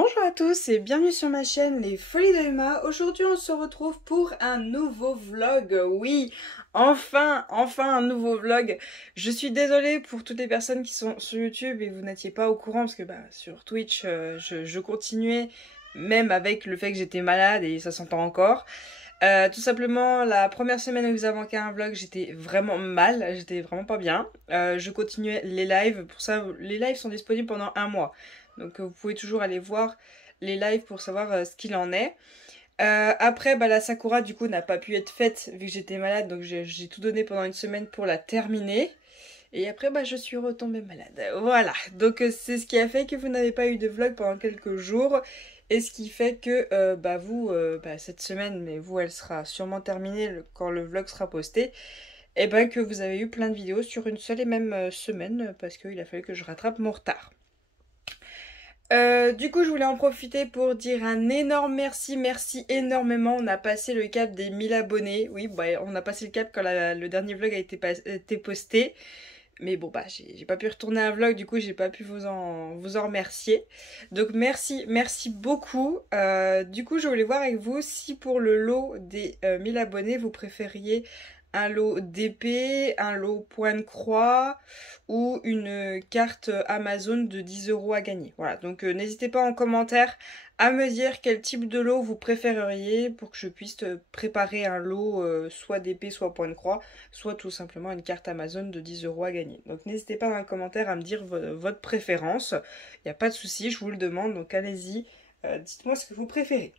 Bonjour à tous et bienvenue sur ma chaîne Les Folies de Emma. Aujourd'hui on se retrouve pour un nouveau vlog. Oui, enfin un nouveau vlog. Je suis désolée pour toutes les personnes qui sont sur YouTube et vous n'étiez pas au courant parce que sur Twitch je continuais même avec le fait que j'étais malade et ça s'entend encore. Tout simplement, la première semaine où vous avez manqué un vlog, j'étais vraiment mal, j'étais vraiment pas bien. Je continuais les lives, pour ça, les lives sont disponibles pendant un mois. Donc vous pouvez toujours aller voir les lives pour savoir ce qu'il en est. Après, la Sakura du coup n'a pas pu être faite vu que j'étais malade, donc j'ai tout donné pendant une semaine pour la terminer. Et après, je suis retombée malade. Voilà, donc c'est ce qui a fait que vous n'avez pas eu de vlog pendant quelques jours. Et ce qui fait que cette semaine, mais vous, elle sera sûrement terminée quand le vlog sera posté. Et que vous avez eu plein de vidéos sur une seule et même semaine parce qu'il a fallu que je rattrape mon retard. Du coup je voulais en profiter pour dire un énorme merci énormément. On a passé le cap des 1000 abonnés. Oui, on a passé le cap quand le dernier vlog a été posté. Mais bon j'ai pas pu retourner un vlog, du coup j'ai pas pu vous en remercier. Donc merci beaucoup. Du coup je voulais voir avec vous si pour le lot des 1000 abonnés vous préfériez un lot d'épée, un lot point de croix ou une carte Amazon de 10 € à gagner. Voilà, donc n'hésitez pas en commentaire à me dire quel type de lot vous préféreriez pour que je puisse préparer un lot soit d'épée, soit point de croix, soit tout simplement une carte Amazon de 10 € à gagner. Donc n'hésitez pas dans les commentaires à me dire votre préférence. Il n'y a pas de souci, je vous le demande, donc allez-y, dites-moi ce que vous préférez.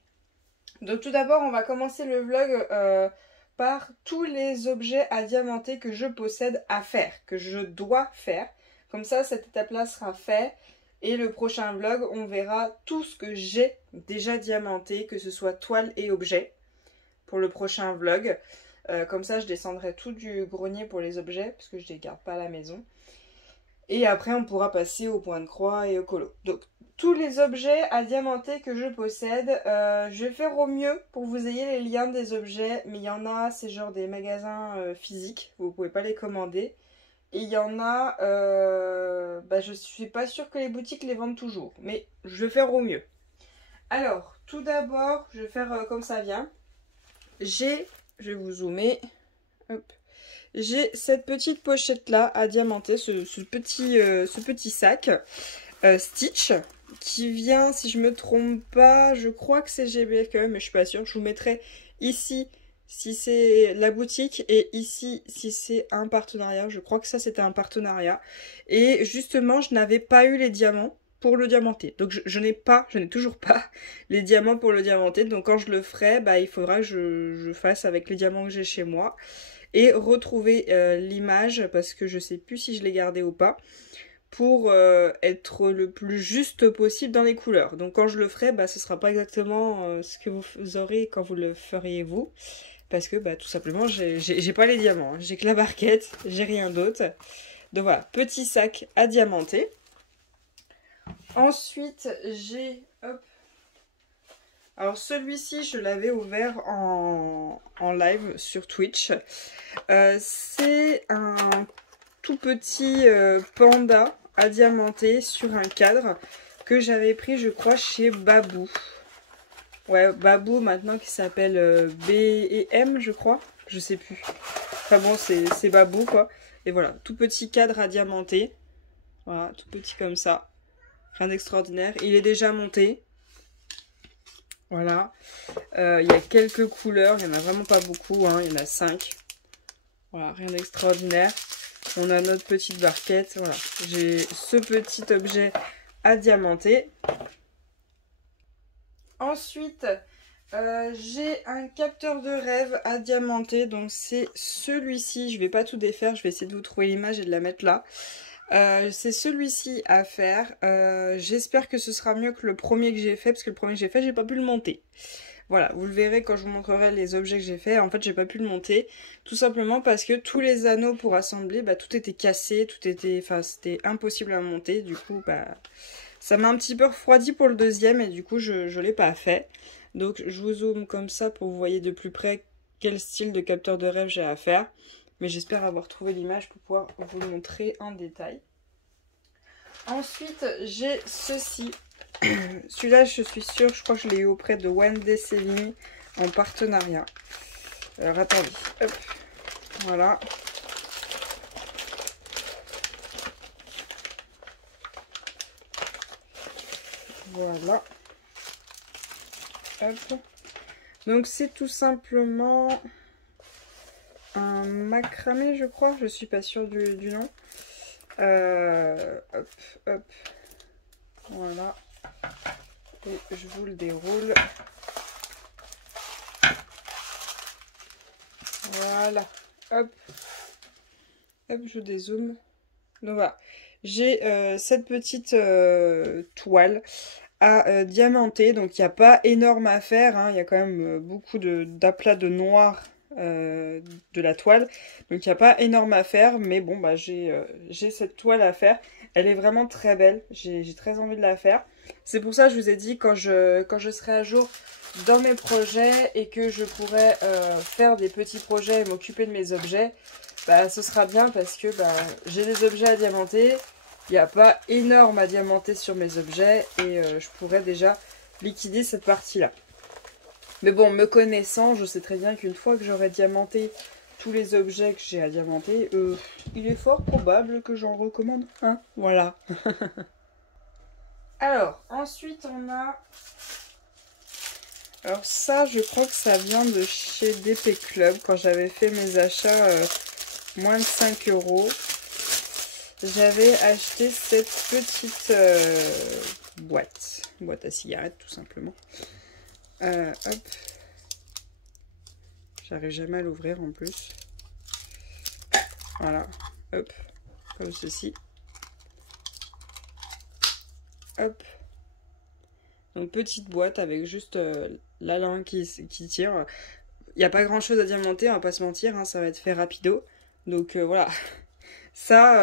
Donc tout d'abord, on va commencer le vlog par tous les objets à diamanter que je possède à faire, que je dois faire. Comme ça, cette étape-là sera faite. Et le prochain vlog, on verra tout ce que j'ai déjà diamanté, que ce soit toile et objets, pour le prochain vlog. Comme ça, je descendrai tout du grenier pour les objets, parce que je ne les garde pas à la maison. Et après, on pourra passer au point de croix et au colo. Donc, tous les objets à diamanter que je possède, je vais faire au mieux pour que vous ayez les liens des objets. Mais il y en a, c'est genre des magasins physiques, vous ne pouvez pas les commander. Et il y en a, je suis pas sûre que les boutiques les vendent toujours. Mais je vais faire au mieux. Alors, tout d'abord, je vais faire comme ça vient. Je vais vous zoomer. Hop. J'ai cette petite pochette là à diamanter, ce petit sac Stitch qui vient, si je me trompe pas, je crois que c'est GBF quand même, mais je suis pas sûre. Je vous mettrai ici si c'est la boutique et ici si c'est un partenariat. Je crois que ça c'était un partenariat. Et justement, je n'avais pas eu les diamants pour le diamanter. Donc je n'ai toujours pas les diamants pour le diamanter. Donc quand je le ferai, il faudra que je fasse avec les diamants que j'ai chez moi. Et retrouver l'image, parce que je sais plus si je l'ai gardée ou pas, pour être le plus juste possible dans les couleurs. Donc quand je le ferai, ce sera pas exactement ce que vous aurez quand vous le feriez vous. Parce que tout simplement, j'ai pas les diamants. J'ai que la barquette, j'ai rien d'autre. Donc voilà, petit sac à diamanter. Ensuite, j'ai... Hop. Alors celui-ci, je l'avais ouvert en live sur Twitch. C'est un tout petit panda à diamanter sur un cadre que j'avais pris, je crois, chez Babou. Ouais, Babou maintenant qui s'appelle B&M, je crois. Je sais plus. Enfin bon, c'est Babou quoi. Et voilà, tout petit cadre à diamanter. Voilà, tout petit comme ça. Rien d'extraordinaire. Il est déjà monté. Voilà, il y a quelques couleurs, il n'y en a vraiment pas beaucoup, hein, il y en a 5. Voilà, rien d'extraordinaire. On a notre petite barquette, voilà. J'ai ce petit objet à diamanter. Ensuite, j'ai un capteur de rêve à diamanter, donc c'est celui-ci. Je ne vais pas tout défaire, je vais essayer de vous trouver l'image et de la mettre là. C'est celui-ci à faire. J'espère que ce sera mieux que le premier que j'ai fait, parce que le premier que j'ai fait, j'ai pas pu le monter. Voilà, vous le verrez quand je vous montrerai les objets que j'ai fait. En fait, j'ai pas pu le monter, tout simplement parce que tous les anneaux pour assembler, tout était cassé, c'était impossible à monter. Du coup, ça m'a un petit peu refroidi pour le deuxième et du coup, je l'ai pas fait. Donc, je vous zoome comme ça pour que vous voyez de plus près quel style de capteur de rêve j'ai à faire. Mais j'espère avoir trouvé l'image pour pouvoir vous le montrer en détail. Ensuite, j'ai ceci. Celui-là, je suis sûre, je crois que je l'ai eu auprès de Wendy Saving en partenariat. Alors, attendez. Hop. Voilà. Voilà. Hop. Donc, c'est tout simplement un macramé, je crois. Je suis pas sûre du nom. Hop, hop. Voilà. Et je vous le déroule. Voilà. Hop. Hop, je dézoome. Donc voilà. J'ai cette petite toile à diamanter. Donc il n'y a pas énorme à faire. Hein. Il y a quand même beaucoup d'aplats de noir de la toile. Donc il n'y a pas énorme à faire. Mais bon, bah j'ai cette toile à faire. Elle est vraiment très belle. J'ai très envie de la faire. C'est pour ça que je vous ai dit quand je serai à jour dans mes projets et que je pourrai faire des petits projets et m'occuper de mes objets, bah, ce sera bien parce que bah, j'ai des objets à diamanter. Il n'y a pas énorme à diamanter sur mes objets et je pourrais déjà liquider cette partie-là. Mais bon, me connaissant, je sais très bien qu'une fois que j'aurai diamanté tous les objets que j'ai à diamanter, il est fort probable que j'en recommande un. Voilà. Alors, ensuite on a... Alors ça, je crois que ça vient de chez DP Club, quand j'avais fait mes achats moins de 5 €. J'avais acheté cette petite boîte à cigarettes tout simplement. Hop. J'arrive jamais à l'ouvrir en plus. Voilà, hop, comme ceci. Hop. Donc petite boîte avec juste la langue qui tire. Il n'y a pas grand chose à diamanter, on va pas se mentir, hein, ça va être fait rapido. Donc voilà. Ça,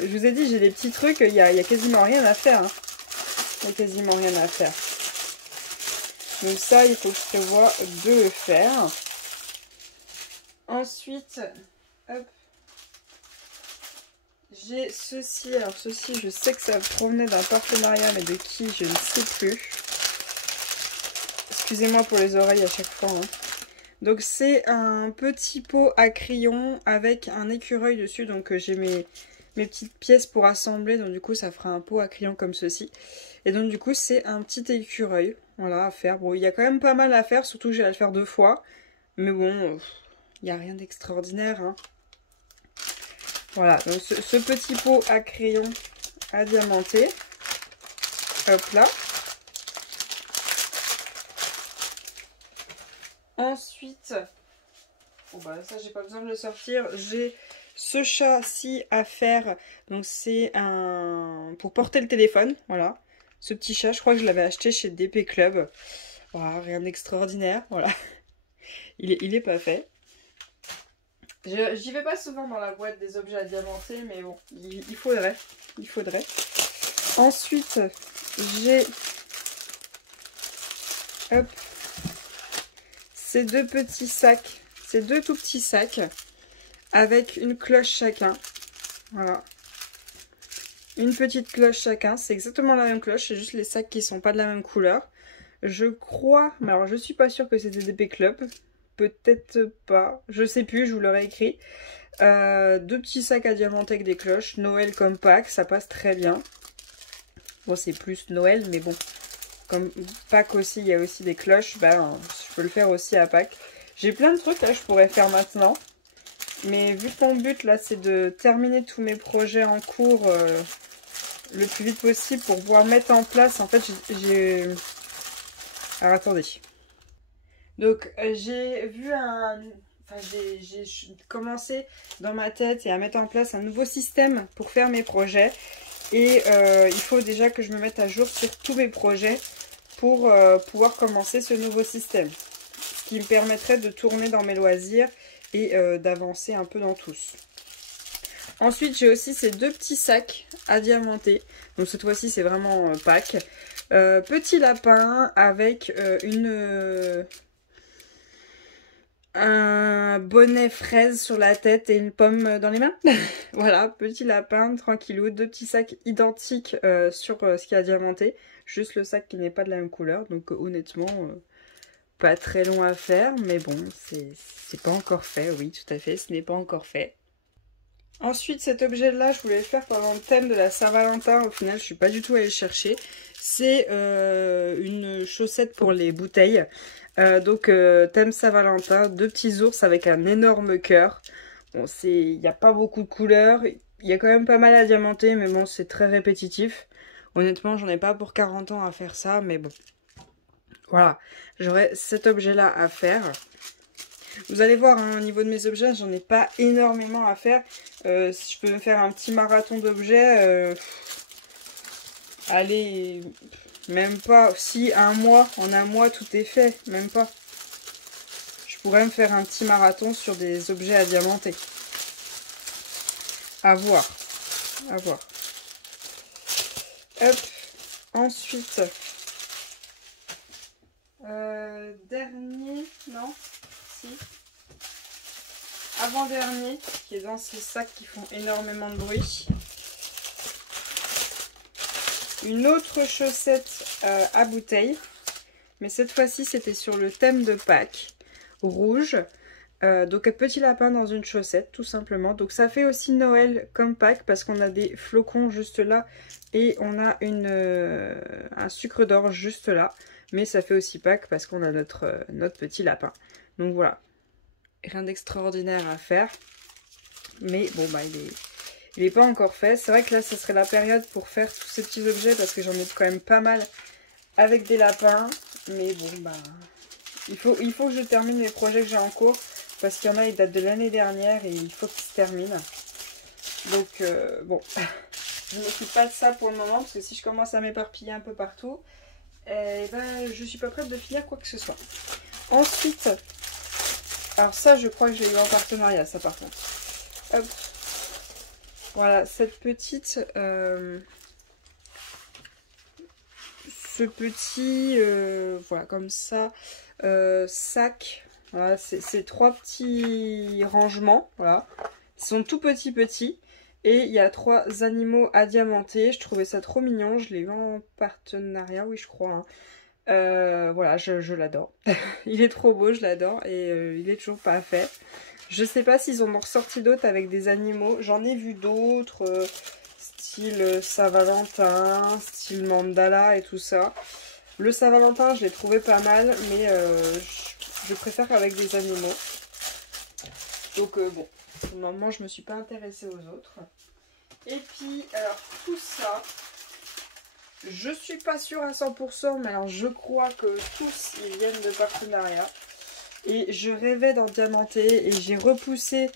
je vous ai dit, j'ai des petits trucs, il y a quasiment rien à faire. Hein. Il n'y a quasiment rien à faire. Donc ça, il faut que je prévoie de le faire. Ensuite, hop. J'ai ceci. Alors ceci, je sais que ça provenait d'un partenariat, mais de qui, je ne sais plus. Excusez-moi pour les oreilles à chaque fois. Hein. Donc c'est un petit pot à crayon avec un écureuil dessus. Donc j'ai mes petites pièces pour assembler. Donc du coup ça fera un pot à crayon comme ceci. Et donc du coup c'est un petit écureuil. Voilà à faire. Bon il y a quand même pas mal à faire. Surtout que j'ai à le faire 2 fois. Mais bon, il n'y a rien d'extraordinaire. Hein. Voilà. Donc ce petit pot à crayon à diamanter. Hop là. Ensuite, bon bah ça j'ai pas besoin de le sortir, j'ai ce chat-ci à faire, donc c'est un pour porter le téléphone, voilà, ce petit chat, je crois que je l'avais acheté chez DP Club, voilà, rien d'extraordinaire, voilà, il est pas fait. J'y vais pas souvent dans la boîte des objets à diamanter, mais bon, il faudrait. Ensuite, j'ai, hop, ces deux petits sacs, ces deux tout petits sacs avec une cloche chacun. Voilà. Une petite cloche chacun. C'est exactement la même cloche, c'est juste les sacs qui sont pas de la même couleur. Je crois, mais alors je suis pas sûre que c'était DP Club. Peut-être pas. Je sais plus, je vous l'aurais écrit. Deux petits sacs à diamanter avec des cloches. Noël comme Pâques, ça passe très bien. Bon, c'est plus Noël, mais bon. Comme Pâques aussi, il y a aussi des cloches. Ben, je peux le faire aussi à Pâques. J'ai plein de trucs là que je pourrais faire maintenant. Mais vu que mon but là, c'est de terminer tous mes projets en cours le plus vite possible pour pouvoir mettre en place. En fait, j'ai... Alors, attendez. Donc, j'ai vu un... Enfin, j'ai commencé dans ma tête et à mettre en place un nouveau système pour faire mes projets. Et il faut déjà que je me mette à jour sur tous mes projets pour pouvoir commencer ce nouveau système. Ce qui me permettrait de tourner dans mes loisirs et d'avancer un peu dans tous. Ensuite, j'ai aussi ces deux petits sacs à diamanter. Donc cette fois-ci, c'est vraiment Pâques. Petit lapin avec un bonnet fraise sur la tête et une pomme dans les mains. Voilà, petit lapin, tranquillou, deux petits sacs identiques sur ce qui a diamanté. Juste le sac qui n'est pas de la même couleur, donc honnêtement, pas très long à faire, mais bon, c'est pas encore fait, oui, tout à fait, ce n'est pas encore fait. Ensuite, cet objet-là, je voulais le faire pendant le thème de la Saint-Valentin. Au final, je suis pas du tout allée chercher. C'est une chaussette pour les bouteilles. Thème Saint-Valentin, deux petits ours avec un énorme cœur. Bon, il n'y a pas beaucoup de couleurs. Il y a quand même pas mal à diamanter, mais bon, c'est très répétitif. Honnêtement, j'en ai pas pour 40 ans à faire ça, mais bon. Voilà, j'aurais cet objet-là à faire. Vous allez voir, hein, au niveau de mes objets, j'en ai pas énormément à faire. Si je peux me faire un petit marathon d'objets, allez, même pas. Si en un mois tout est fait, même pas. Je pourrais me faire un petit marathon sur des objets à diamanter. À voir. À voir. Hop. Ensuite. Dernier. Non. Si. Avant-dernier. Qui est dans ces sacs qui font énormément de bruit. Une autre chaussette à bouteille. Mais cette fois-ci, c'était sur le thème de Pâques. Rouge. Donc un petit lapin dans une chaussette tout simplement. Donc ça fait aussi Noël comme Pâques parce qu'on a des flocons juste là et on a un sucre d'orge juste là. Mais ça fait aussi Pâques parce qu'on a notre petit lapin. Donc voilà, rien d'extraordinaire à faire. Mais bon bah il est pas encore fait. C'est vrai que là ce serait la période pour faire tous ces petits objets parce que j'en ai quand même pas mal avec des lapins. Mais bon bah il faut que je termine les projets que j'ai en cours. Parce qu'il y en a, ils datent de l'année dernière et il faut qu'ils se terminent. Donc, bon, je ne m'occupe pas de ça pour le moment. Parce que si je commence à m'éparpiller un peu partout, eh ben, je suis pas prête de finir quoi que ce soit. Ensuite, alors ça, je crois que je l'ai eu en partenariat, ça par contre. Hop. Voilà, cette petite... ce petit, voilà, comme ça, sac... Voilà, c'est trois petits rangements, voilà. Ils sont tout petits. Et il y a trois animaux à diamanter. Je trouvais ça trop mignon. Je l'ai eu en partenariat, oui, je crois. Hein. Voilà, je l'adore. Il est trop beau, je l'adore. Et il est toujours pas fait. Je sais pas s'ils en ont ressorti d'autres avec des animaux. J'en ai vu d'autres, style Saint-Valentin, style Mandala et tout ça. Le Saint-Valentin, je l'ai trouvé pas mal, mais je préfère avec des animaux. Donc bon, pour le moment, je me suis pas intéressée aux autres. Et puis, alors tout ça, je suis pas sûre à 100%, mais alors je crois que tous, ils viennent de partenariat. Et je rêvais d'en diamanter et j'ai repoussé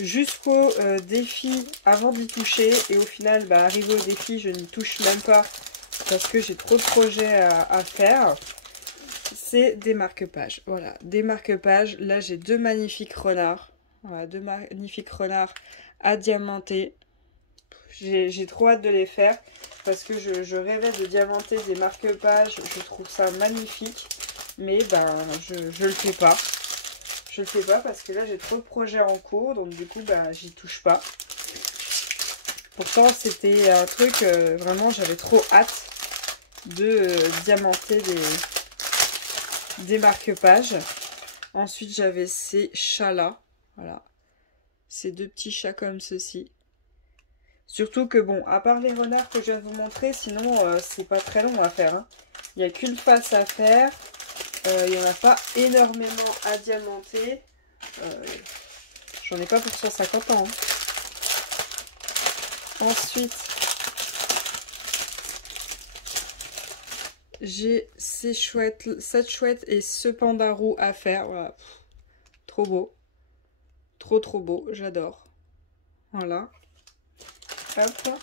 jusqu'au défi avant d'y toucher. Et au final, bah, arrivé au défi, je n'y touche même pas parce que j'ai trop de projets à faire. C'est des marque-pages. Voilà, des marque-pages. Là, j'ai deux magnifiques renards. Voilà, deux magnifiques renards à diamanter. J'ai trop hâte de les faire parce que je rêvais de diamanter des marque-pages. Je trouve ça magnifique. Mais ben, je le fais pas. Je le fais pas parce que là, j'ai trop de projets en cours. Donc du coup, ben, j'y touche pas. Pourtant, c'était un truc, vraiment, j'avais trop hâte de diamanter des marque-pages. Ensuite, j'avais ces chats-là. Voilà. Ces deux petits chats comme ceci. Surtout que, bon, à part les renards que je viens de vous montrer, sinon, c'est pas très long à faire. Hein. Il n'y a qu'une face à faire. Il n'y en a pas énormément à diamanter. J'en ai pas pour 150 ans. Hein. Ensuite, j'ai cette chouette et ce panda roux à faire. Voilà. Trop beau. Trop beau. J'adore. Voilà. Hop.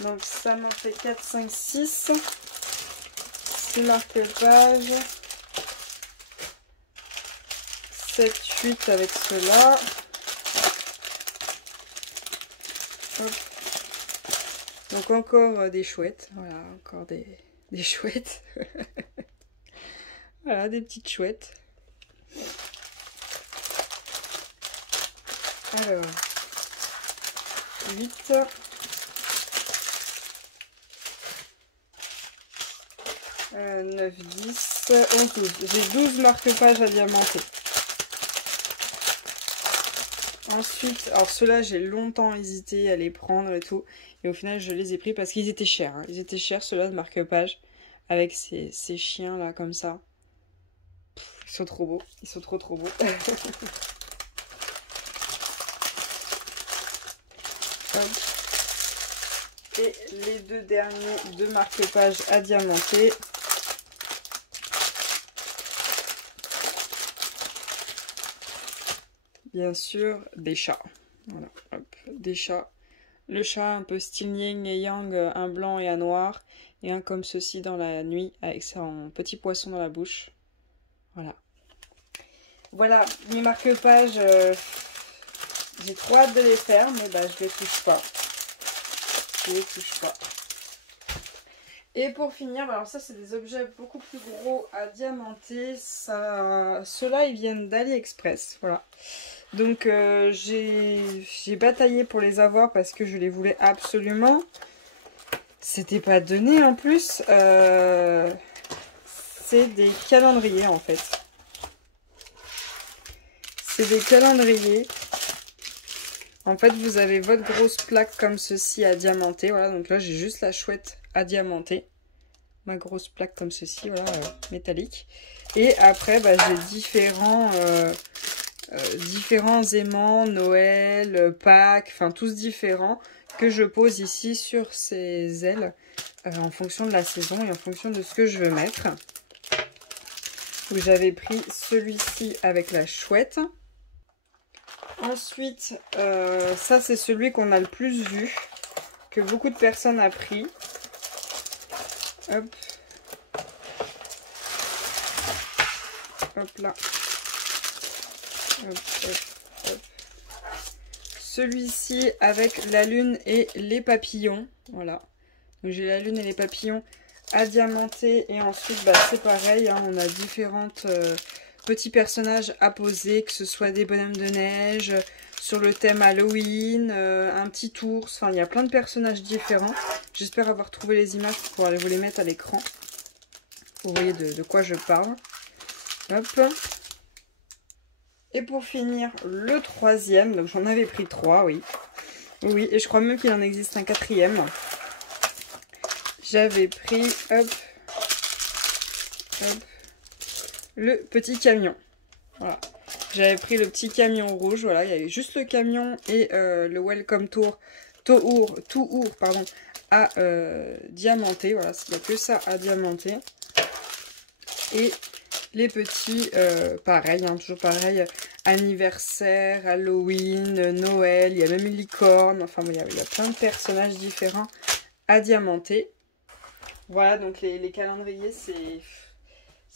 Donc ça m'en fait 4, 5, 6. C'est marque-page. 7, 8 avec ceux-là. Donc encore des chouettes. Voilà, encore des chouettes. Voilà, des petites chouettes. Alors, 8. 9, 10, 11, 12. J'ai 12 marque-pages à diamanter. Ensuite, alors ceux-là, j'ai longtemps hésité à les prendre et tout. Et au final, je les ai pris parce qu'ils étaient chers. Hein. Ils étaient chers, ceux-là de marque-page. Avec ces chiens-là, comme ça. Pff, ils sont trop beaux. Ils sont trop beaux. Et les deux derniers de marque-page à diamanter. Bien sûr, des chats. Voilà, hop, des chats. Le chat un peu style yin et yang, un blanc et un noir. Et un comme ceci dans la nuit, avec son petit poisson dans la bouche. Voilà. Voilà, mes marque-pages, j'ai trop hâte de les faire, mais bah, je les touche pas. Je les touche pas. Et pour finir, alors ça c'est des objets beaucoup plus gros à diamanter. Ceux-là ils viennent d'AliExpress, voilà. Donc j'ai bataillé pour les avoir parce que je les voulais absolument. C'était pas donné en plus. C'est des calendriers en fait. C'est des calendriers. En fait, vous avez votre grosse plaque comme ceci à diamanter. Voilà, donc là, j'ai juste la chouette à diamanter. Ma grosse plaque comme ceci, voilà, métallique. Et après, bah, j'ai différents aimants, Noël, Pâques, enfin tous différents que je pose ici sur ces ailes en fonction de la saison et en fonction de ce que je veux mettre. Donc j'avais pris celui-ci avec la chouette. Ensuite, ça c'est celui qu'on a le plus vu, que beaucoup de personnes ont pris. Hop. Hop là. Hop, hop, hop. Celui-ci avec la lune et les papillons. Voilà. Donc j'ai la lune et les papillons à diamanter. Et ensuite, bah, c'est pareil. Hein, on a différentes... petits personnages à poser, que ce soit des bonhommes de neige, sur le thème Halloween, un petit ours, enfin il y a plein de personnages différents. J'espère avoir trouvé les images pour pouvoir vous les mettre à l'écran. Vous voyez de quoi je parle. Hop. Et pour finir, le troisième, donc j'en avais pris 3, oui. Oui, et je crois même qu'il en existe un quatrième. J'avais pris, hop, hop, le petit camion. Voilà. J'avais pris le petit camion rouge. Voilà, il y avait juste le camion et le Welcome Tour pardon, à diamanter. Voilà, il n'y a que ça à diamanter. Et les petits, pareil, hein, toujours pareil, anniversaire, Halloween, Noël, il y a même une licorne. Enfin, il y a plein de personnages différents à diamanter. Voilà, donc les calendriers, c'est...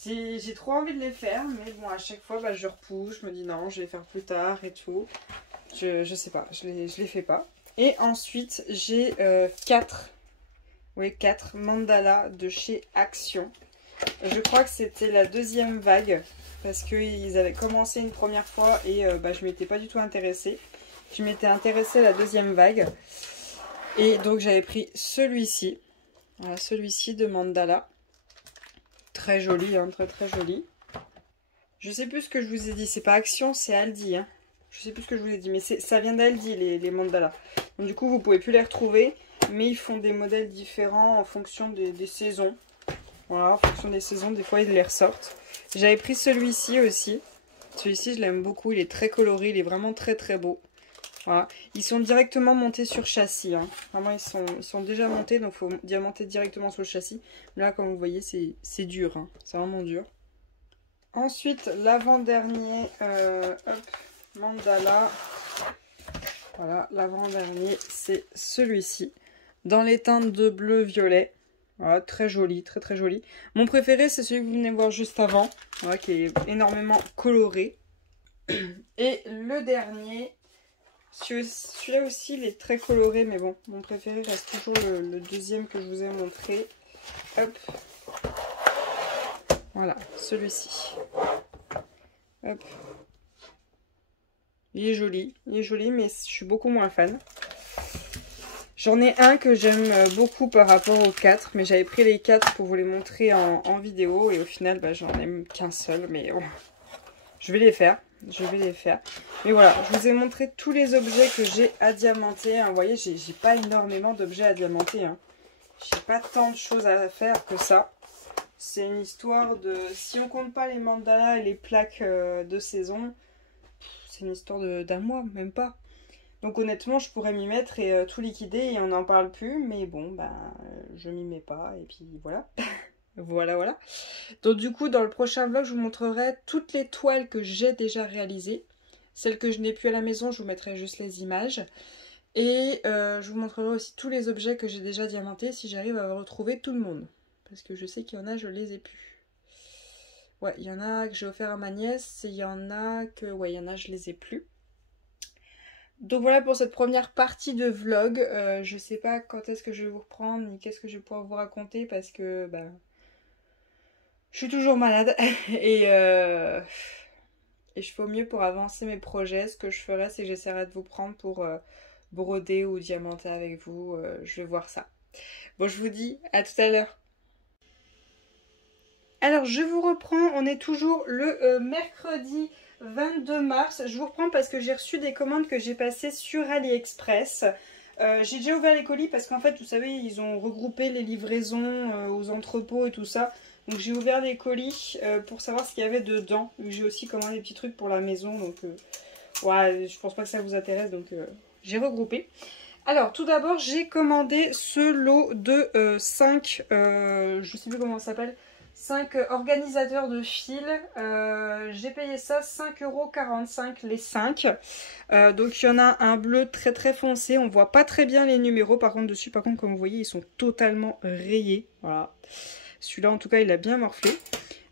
J'ai trop envie de les faire, mais bon, à chaque fois, bah, je repousse, je me dis non, je vais les faire plus tard et tout. Je sais pas, je les fais pas. Et ensuite, j'ai 4 mandalas de chez Action. Je crois que c'était la deuxième vague, parce qu'ils avaient commencé une première fois et bah, je m'étais pas du tout intéressée. Je m'étais intéressée à la deuxième vague. Et donc, j'avais pris celui-ci. Voilà, celui-ci de mandala. Très joli, hein, très joli. Je sais plus ce que je vous ai dit, c'est pas Action, c'est Aldi. Hein. Je sais plus ce que je vous ai dit, mais ça vient d'Aldi les mandalas. Donc du coup, vous pouvez plus les retrouver, mais ils font des modèles différents en fonction des saisons. Voilà, en fonction des saisons, des fois ils les ressortent. J'avais pris celui-ci aussi. Celui-ci, je l'aime beaucoup, il est très coloré, il est vraiment très beau. Voilà. Ils sont directement montés sur châssis. Hein. Vraiment, ils sont déjà montés, donc il faut diamanter directement sur le châssis. Là, comme vous voyez, c'est dur. Hein. C'est vraiment dur. Ensuite, l'avant-dernier, mandala. Voilà, l'avant-dernier, c'est celui-ci. Dans les teintes de bleu-violet. Voilà, très joli, très joli. Mon préféré, c'est celui que vous venez voir juste avant. Voilà, qui est énormément coloré. Et le dernier... Celui-là aussi, il est très coloré, mais bon, mon préféré reste toujours le deuxième que je vous ai montré. Hop. Voilà, celui-ci. Hop. Il est joli, mais je suis beaucoup moins fan. J'en ai un que j'aime beaucoup par rapport aux 4, mais j'avais pris les 4 pour vous les montrer en vidéo, et au final, bah, j'en aime qu'un seul, mais oh, je vais les faire. Mais voilà, je vous ai montré tous les objets que j'ai à diamanter. Hein. Vous voyez, j'ai pas énormément d'objets à diamanter. Hein. J'ai pas tant de choses à faire que ça. C'est une histoire de... Si on compte pas les mandalas et les plaques de saison, c'est une histoire d'un mois, même pas. Donc honnêtement, je pourrais m'y mettre et tout liquider et on n'en parle plus. Mais bon, ben, je m'y mets pas et puis voilà. Voilà. Donc du coup, dans le prochain vlog, je vous montrerai toutes les toiles que j'ai déjà réalisées. Celles que je n'ai plus à la maison, je vous mettrai juste les images. Et je vous montrerai aussi tous les objets que j'ai déjà diamantés si j'arrive à retrouver tout le monde. Parce que je sais qu'il y en a, je les ai plus. Ouais, il y en a que j'ai offert à ma nièce et il y en a que... Ouais, il y en a, je les ai plus. Donc voilà pour cette première partie de vlog. Je sais pas quand est-ce que je vais vous reprendre ni qu'est-ce que je vais pouvoir vous raconter parce que... Bah, je suis toujours malade et je fais au mieux pour avancer mes projets. Ce que je ferai, c'est que j'essaierai de vous prendre pour broder ou diamanter avec vous. Je vais voir ça. Bon, je vous dis à tout à l'heure. Alors, je vous reprends. On est toujours le mercredi 22 mars. Je vous reprends parce que j'ai reçu des commandes que j'ai passées sur AliExpress. J'ai déjà ouvert les colis parce qu'en fait, vous savez, ils ont regroupé les livraisons aux entrepôts et tout ça. Donc j'ai ouvert les colis pour savoir ce qu'il y avait dedans. J'ai aussi commandé des petits trucs pour la maison. Donc ouais, je pense pas que ça vous intéresse. Donc j'ai regroupé. Alors tout d'abord, j'ai commandé ce lot de 5, je sais plus comment ça s'appelle, 5 organisateurs de fil. J'ai payé ça 5,45 € les 5. Donc il y en a un bleu très très foncé. On voit pas très bien les numéros par contre dessus. Par contre, comme vous voyez, ils sont totalement rayés. Voilà. Celui-là, en tout cas, il a bien morflé.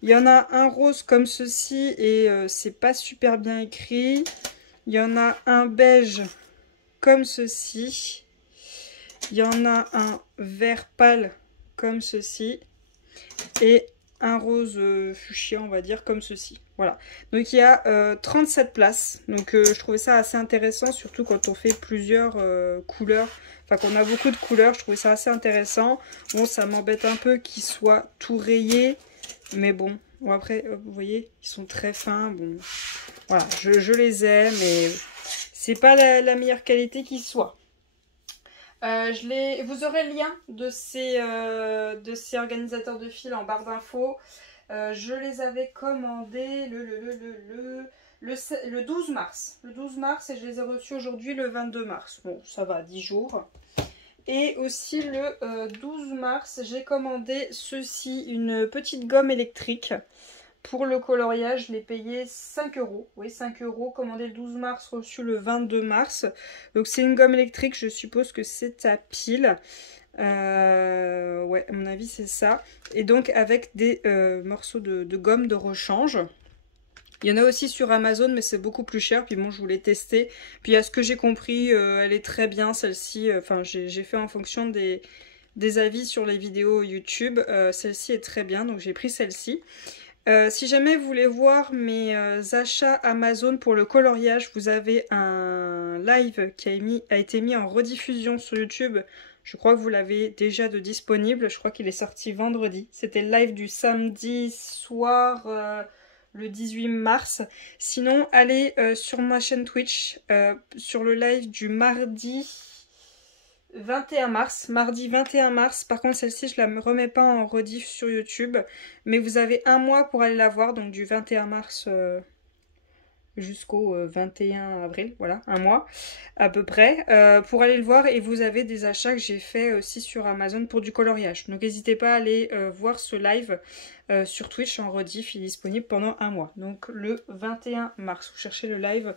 Il y en a un rose comme ceci et c'est pas super bien écrit. Il y en a un beige comme ceci. Il y en a un vert pâle comme ceci. Et un rose fuchsia, on va dire, comme ceci. Voilà. Donc il y a 37 places. Donc je trouvais ça assez intéressant, surtout quand on fait plusieurs couleurs. Enfin, qu'on a beaucoup de couleurs, je trouvais ça assez intéressant. Bon, ça m'embête un peu qu'ils soient tout rayés. Mais bon, après, vous voyez, ils sont très fins. Bon, voilà, je les aime, mais c'est pas la meilleure qualité qui soit. Vous aurez le lien de ces organisateurs de fil en barre d'infos. Je les avais commandés le 12 mars. Le 12 mars et je les ai reçus aujourd'hui le 22 mars. Bon, ça va, 10 jours. Et aussi le 12 mars, j'ai commandé ceci, une petite gomme électrique. Pour le coloriage, je l'ai payé 5 €. Oui, 5 €, commandé le 12 mars, reçu le 22 mars. Donc c'est une gomme électrique, je suppose que c'est à pile. Ouais, à mon avis c'est ça. Et donc avec des morceaux de gomme de rechange. Il y en a aussi sur Amazon, mais c'est beaucoup plus cher. Puis bon, je voulais tester. Puis à ce que j'ai compris, elle est très bien celle-ci. Enfin, j'ai fait en fonction des avis sur les vidéos YouTube. Celle-ci est très bien, donc j'ai pris celle-ci. Si jamais vous voulez voir mes achats Amazon pour le coloriage, vous avez un live qui a été mis en rediffusion sur YouTube. Je crois que vous l'avez déjà de disponible. Je crois qu'il est sorti vendredi. C'était le live du samedi soir, le 18 mars. Sinon, allez sur ma chaîne Twitch, sur le live du mardi 21 mars, mardi 21 mars. Par contre, celle-ci, je la remets pas en rediff sur YouTube. Mais vous avez un mois pour aller la voir, donc du 21 mars jusqu'au 21 avril, voilà, un mois à peu près, pour aller le voir. Et vous avez des achats que j'ai fait aussi sur Amazon pour du coloriage. Donc n'hésitez pas à aller voir ce live sur Twitch en rediff, il est disponible pendant un mois. Donc le 21 mars, vous cherchez le live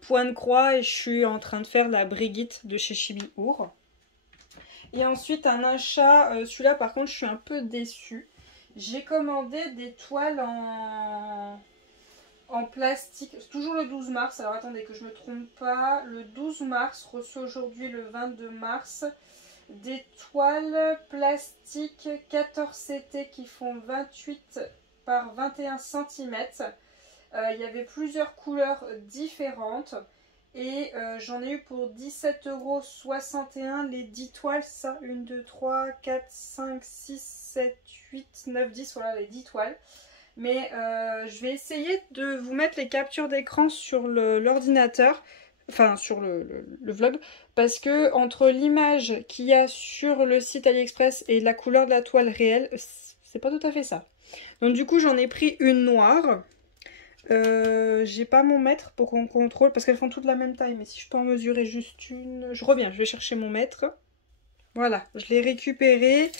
point de croix et je suis en train de faire la Brigitte de chez Chibi Our. Et ensuite un achat, celui-là par contre je suis un peu déçue. J'ai commandé des toiles en plastique, c'est toujours le 12 mars, alors attendez que je me trompe pas, le 12 mars, reçu aujourd'hui le 22 mars, des toiles plastiques 14 CT qui font 28 par 21 cm. Il y avait plusieurs couleurs différentes. Et j'en ai eu pour 17,61 € les 10 toiles, ça, 1, 2, 3, 4, 5, 6, 7, 8, 9, 10, voilà les 10 toiles. Mais je vais essayer de vous mettre les captures d'écran sur l'ordinateur, enfin sur le vlog, parce que entre l'image qu'il y a sur le site AliExpress et la couleur de la toile réelle, c'est pas tout à fait ça. Donc du coup j'en ai pris une noire. J'ai pas mon mètre pour qu'on contrôle parce qu'elles font toutes la même taille, mais si je peux en mesurer juste une, je reviens, je vais chercher mon mètre. Voilà, je l'ai récupérée.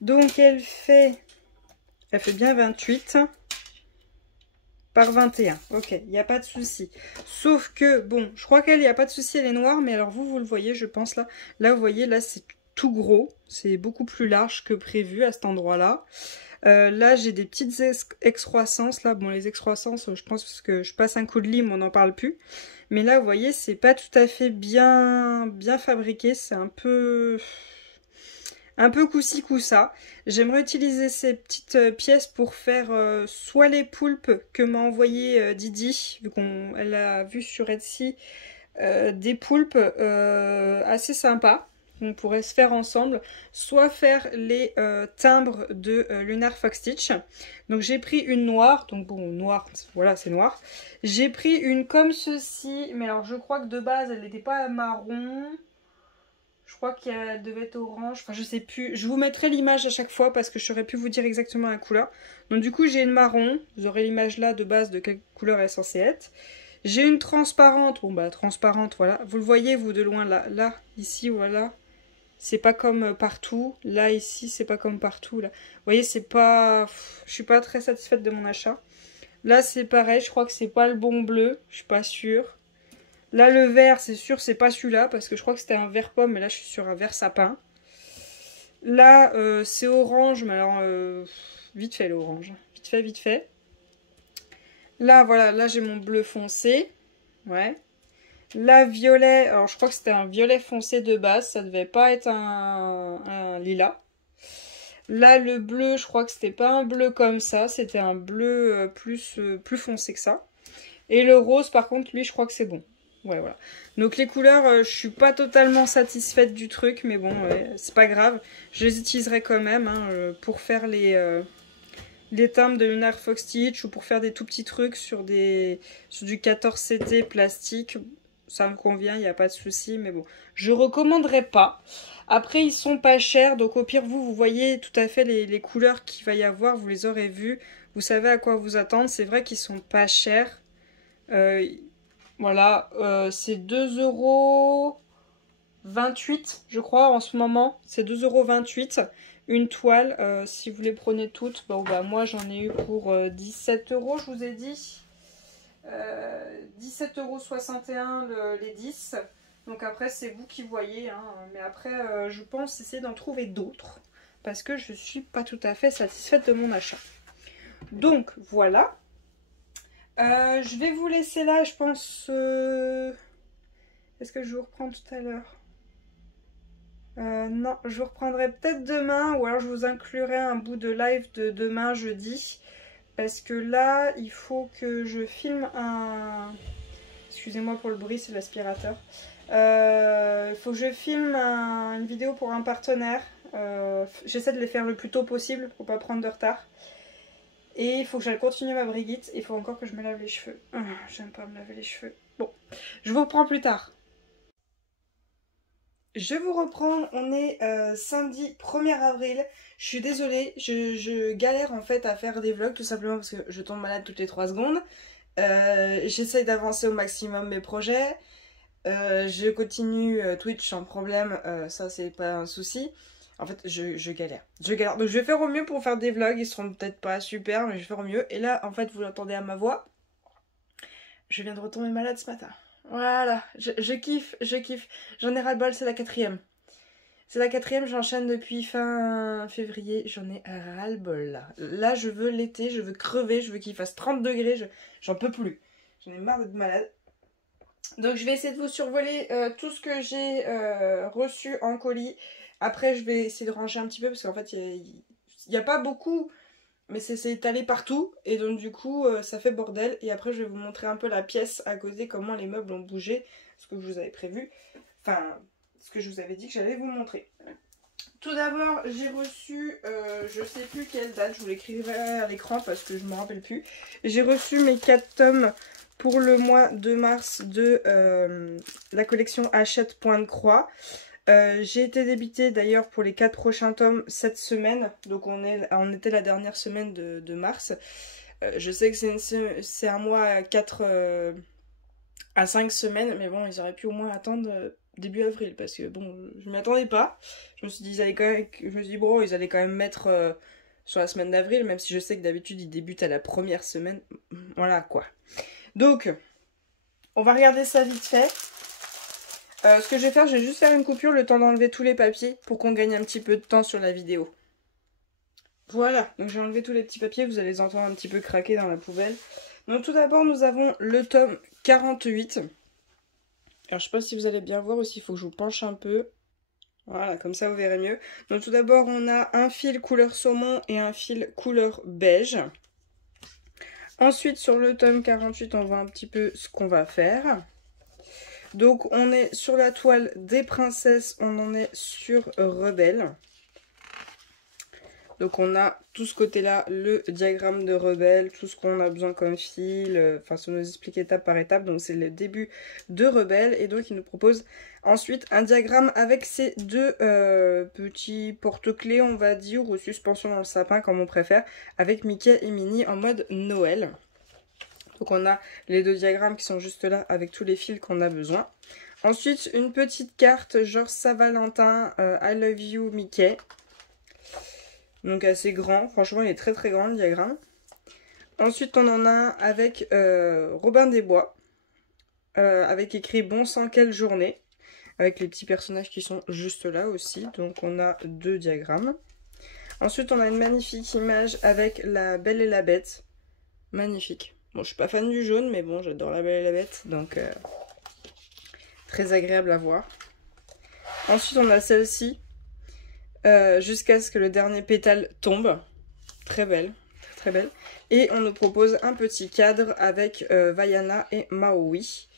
Donc elle fait bien 28 par 21. Ok, il n'y a pas de souci. Sauf que bon, je crois qu'elle, il n'y a pas de souci, elle est noire, mais alors vous le voyez, je pense là. Là vous voyez, là c'est tout gros, c'est beaucoup plus large que prévu à cet endroit-là. Là j'ai des petites excroissances là, bon les excroissances je pense que je passe un coup de lime, on n'en parle plus, mais là vous voyez c'est pas tout à fait bien fabriqué, c'est un peu coup-ci coup-ça. J'aimerais utiliser ces petites pièces pour faire soit les poulpes que m'a envoyé Didi, vu qu'elle a vu sur Etsy des poulpes assez sympas. On pourrait se faire ensemble, soit faire les timbres de Lunar Fox Stitch. Donc j'ai pris une noire, donc bon noir, voilà c'est noir. J'ai pris une comme ceci, mais alors je crois que de base elle n'était pas marron. Je crois qu'elle devait être orange, enfin je sais plus. Je vous mettrai l'image à chaque fois parce que je saurais plus vous dire exactement la couleur. Donc du coup j'ai une marron, vous aurez l'image là de base de quelle couleur elle est censée être. J'ai une transparente, bon bah transparente voilà. Vous le voyez vous de loin là, ici voilà. C'est pas comme partout. Là, ici, c'est pas comme partout. Là. Vous voyez, c'est pas... Je suis pas très satisfaite de mon achat. Là, c'est pareil. Je crois que c'est pas le bon bleu. Je suis pas sûre. Là, le vert, c'est sûr, c'est pas celui-là. Parce que je crois que c'était un vert pomme. Mais là, je suis sur un vert sapin. Là, c'est orange. Mais alors, vite fait l'orange. Vite fait, vite fait. Là, voilà. Là, j'ai mon bleu foncé. Ouais. Là, violet, alors je crois que c'était un violet foncé de base, ça devait pas être un lilas. Là, le bleu, je crois que c'était pas un bleu comme ça, c'était un bleu plus foncé que ça. Et le rose, par contre, lui, je crois que c'est bon. Ouais, voilà. Donc les couleurs, je suis pas totalement satisfaite du truc, mais bon, ouais, c'est pas grave. Je les utiliserai quand même hein, pour faire les timbres de Lunar Fox Stitch ou pour faire des tout petits trucs sur du 14CT plastique. Ça me convient, il n'y a pas de souci, mais bon, je recommanderais pas. Après, ils sont pas chers, donc au pire, vous voyez tout à fait les couleurs qu'il va y avoir, vous les aurez vues, vous savez à quoi vous attendre. C'est vrai qu'ils sont pas chers. Voilà, c'est 2,28 € je crois en ce moment. C'est 2,28 € une toile. Si vous les prenez toutes, bon, bah, moi j'en ai eu pour 17 €, je vous ai dit. 17,61 € les 10. Donc après c'est vous qui voyez hein. Mais après je pense essayer d'en trouver d'autres parce que je suis pas tout à fait satisfaite de mon achat. Donc voilà, je vais vous laisser là, je pense. Est-ce que je vous reprends tout à l'heure? Non, je vous reprendrai peut-être demain ou alors je vous inclurai un bout de live de demain jeudi. Parce que là, il faut que je filme un... Excusez-moi pour le bruit, c'est l'aspirateur. Il faut que je filme une vidéo pour un partenaire. J'essaie de les faire le plus tôt possible pour pas prendre de retard. Et il faut que j'aille continuer ma briguette. Il faut encore que je me lave les cheveux. J'aime pas me laver les cheveux. Bon, je vous reprends plus tard. Je vous reprends, on est samedi 1er avril. Je suis désolée, je galère en fait à faire des vlogs tout simplement parce que je tombe malade toutes les 3 secondes. J'essaye d'avancer au maximum mes projets. Je continue Twitch sans problème, ça c'est pas un souci. En fait, je galère. Je galère. Donc je vais faire au mieux pour faire des vlogs, ils seront peut-être pas super, mais je vais faire au mieux. Et là, en fait, vous l'entendez à ma voix. Je viens de retomber malade ce matin. Voilà, je kiffe, je kiffe. J'en ai ras-le-bol, c'est la 4e. C'est la 4e, j'enchaîne depuis fin février. J'en ai ras-le-bol là. Là, je veux l'été, je veux crever, je veux qu'il fasse 30 degrés. J'en peux plus. J'en ai marre d'être malade. Donc, je vais essayer de vous survoler tout ce que j'ai reçu en colis. Après, je vais essayer de ranger un petit peu parce qu'en fait, il n'y a pas beaucoup mais c'est étalé partout et donc du coup ça fait bordel. Et après je vais vous montrer un peu la pièce à côté, comment les meubles ont bougé, ce que je vous avais prévu, enfin ce que je vous avais dit que j'allais vous montrer. Tout d'abord j'ai reçu, je sais plus quelle date, je vous l'écrirai à l'écran parce que je ne me rappelle plus. J'ai reçu mes 4 tomes pour le mois de mars de la collection Hachette Point de Croix. J'ai été débitée d'ailleurs pour les 4 prochains tomes cette semaine, donc on était la dernière semaine de mars. Je sais que c'est un mois à 4 à 5 semaines, mais bon, ils auraient pu au moins attendre début avril, parce que bon, je m'y attendais pas. Je me suis dit, bon, ils allaient quand même mettre sur la semaine d'avril, même si je sais que d'habitude ils débutent à la première semaine. Voilà quoi. Donc, on va regarder ça vite fait. Ce que je vais faire, je vais juste faire une coupure, le temps d'enlever tous les papiers pour qu'on gagne un petit peu de temps sur la vidéo. Voilà, donc j'ai enlevé tous les petits papiers, vous allez les entendre un petit peu craquer dans la poubelle. Donc tout d'abord, nous avons le tome 48. Alors je sais pas si vous allez bien voir aussi, il faut que je vous penche un peu. Voilà, comme ça vous verrez mieux. Donc tout d'abord, on a un fil couleur saumon et un fil couleur beige. Ensuite, sur le tome 48, on voit un petit peu ce qu'on va faire. Donc on est sur la toile des princesses, on en est sur Rebelle. Donc on a tout ce côté-là, le diagramme de Rebelle, tout ce qu'on a besoin comme fil, enfin ça nous explique étape par étape. Donc c'est le début de Rebelle et donc il nous propose ensuite un diagramme avec ces deux petits porte-clés, on va dire, ou suspension dans le sapin comme on préfère, avec Mickey et Minnie en mode Noël. Donc on a les deux diagrammes qui sont juste là avec tous les fils qu'on a besoin. Ensuite, une petite carte genre Saint-Valentin, I love you Mickey. Donc assez grand, franchement il est très très grand le diagramme. Ensuite on en a un avec Robin des Bois, avec écrit bon sang quelle journée, avec les petits personnages qui sont juste là aussi. Donc on a deux diagrammes. Ensuite on a une magnifique image avec la Belle et la Bête, magnifique. Bon, je suis pas fan du jaune, mais bon, j'adore la Belle et la Bête, donc très agréable à voir. Ensuite, on a celle-ci, jusqu'à ce que le dernier pétale tombe. Très belle, très belle. Et on nous propose un petit cadre avec Vaiana et Maui.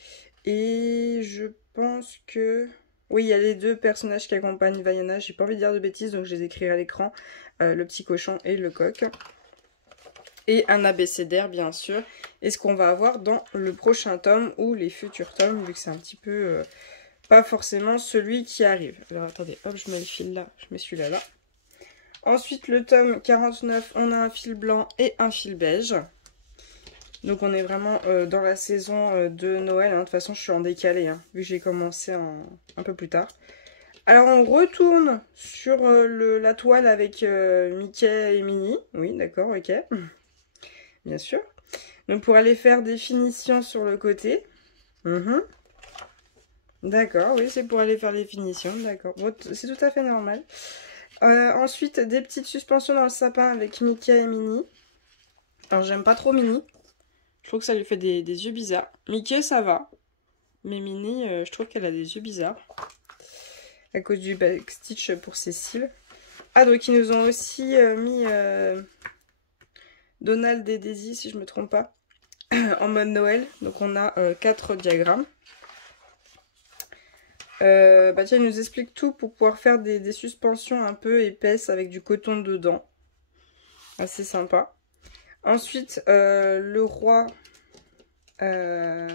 Et je pense que... Oui, il y a les deux personnages qui accompagnent Vaiana. J'ai pas envie de dire de bêtises, donc je les écrirai à l'écran. Le petit cochon et le coq. Et un abécédaire bien sûr, et ce qu'on va avoir dans le prochain tome ou les futurs tomes, vu que c'est un petit peu pas forcément celui qui arrive. Alors attendez, hop, je mets le fil là, je mets celui-là là. Ensuite le tome 49, on a un fil blanc et un fil beige. Donc on est vraiment dans la saison de Noël, hein. De toute façon je suis en décalé, hein, vu que j'ai commencé un peu plus tard. Alors on retourne sur la toile avec Mickey et Minnie, oui d'accord, ok. Bien sûr. Donc pour aller faire des finitions sur le côté. D'accord, oui, c'est pour aller faire les finitions, d'accord. Bon, c'est tout à fait normal. Ensuite, des petites suspensions dans le sapin avec Mickey et Minnie. Alors j'aime pas trop Minnie. Je trouve que ça lui fait des yeux bizarres. Mickey, ça va. Mais Minnie, je trouve qu'elle a des yeux bizarres. À cause du backstitch pour ses cils. Ah, donc ils nous ont aussi mis... Donald et Daisy, si je me trompe pas, en mode Noël. Donc on a 4 diagrammes. Bah tiens, il nous explique tout pour pouvoir faire des suspensions un peu épaisses avec du coton dedans. Assez sympa. Ensuite, le roi... Non,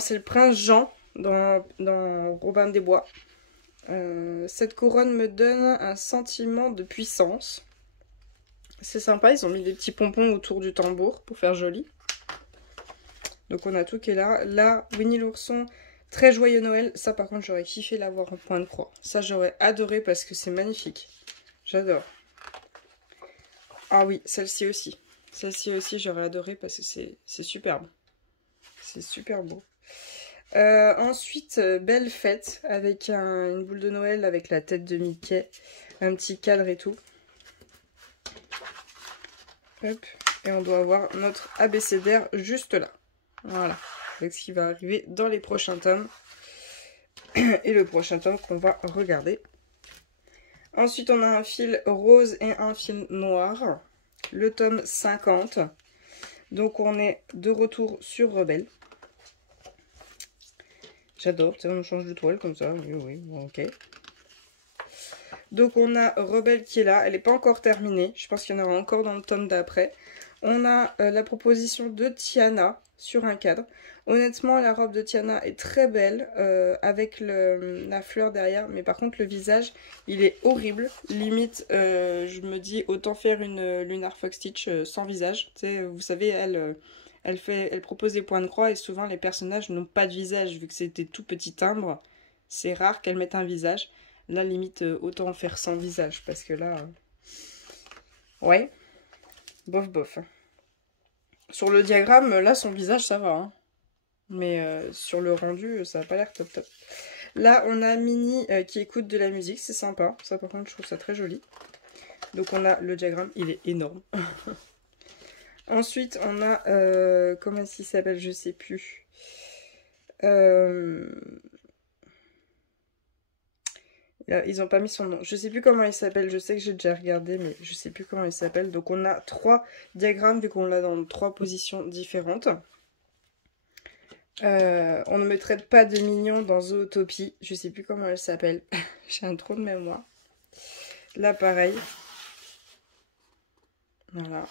c'est le prince Jean dans Robin des Bois. Cette couronne me donne un sentiment de puissance. C'est sympa, ils ont mis des petits pompons autour du tambour pour faire joli. Donc on a tout qui est là. Là, Winnie l'ourson, très joyeux Noël. Ça par contre, j'aurais kiffé l'avoir en point de croix. Ça, j'aurais adoré parce que c'est magnifique. J'adore. Ah oui, celle-ci aussi. Celle-ci aussi, j'aurais adoré parce que c'est superbe. C'est super beau. Ensuite, belle fête avec une boule de Noël avec la tête de Mickey. Un petit cadre et tout. Hop, et on doit avoir notre abécédaire juste là. Voilà, avec ce qui va arriver dans les prochains tomes. Et le prochain tome qu'on va regarder. Ensuite, on a un fil rose et un fil noir. Le tome 50. Donc, on est de retour sur Rebelle. J'adore, tu sais, on change de toile comme ça. Oui, oui, bon, ok. Donc, on a Rebelle qui est là. Elle n'est pas encore terminée. Je pense qu'il y en aura encore dans le tome d'après. On a la proposition de Tiana sur un cadre. Honnêtement, la robe de Tiana est très belle avec la fleur derrière. Mais par contre, le visage, il est horrible. Limite, je me dis, autant faire une Lunar Fox Stitch sans visage. Tu sais, vous savez, elle propose des points de croix et souvent, les personnages n'ont pas de visage. Vu que c'était tout petit timbre, c'est rare qu'elle mette un visage. Là, limite, autant faire sans visage. Parce que là, ouais. Bof, bof. Sur le diagramme, là, son visage, ça va. Hein. Mais sur le rendu, ça n'a pas l'air top top. Là, on a Minnie qui écoute de la musique. C'est sympa. Ça, par contre, je trouve ça très joli. Donc, on a le diagramme. Il est énorme. Ensuite, on a... comment est-ce qu'il s'appelle? Je sais plus. Ils n'ont pas mis son nom. Je sais plus comment il s'appelle. Je sais que j'ai déjà regardé, mais je sais plus comment il s'appelle. Donc on a 3 diagrammes vu qu'on l'a dans 3 positions différentes. On ne me traite pas de mignon dans Zootopie. Je sais plus comment elle s'appelle. J'ai un trou de mémoire. Là pareil. Voilà.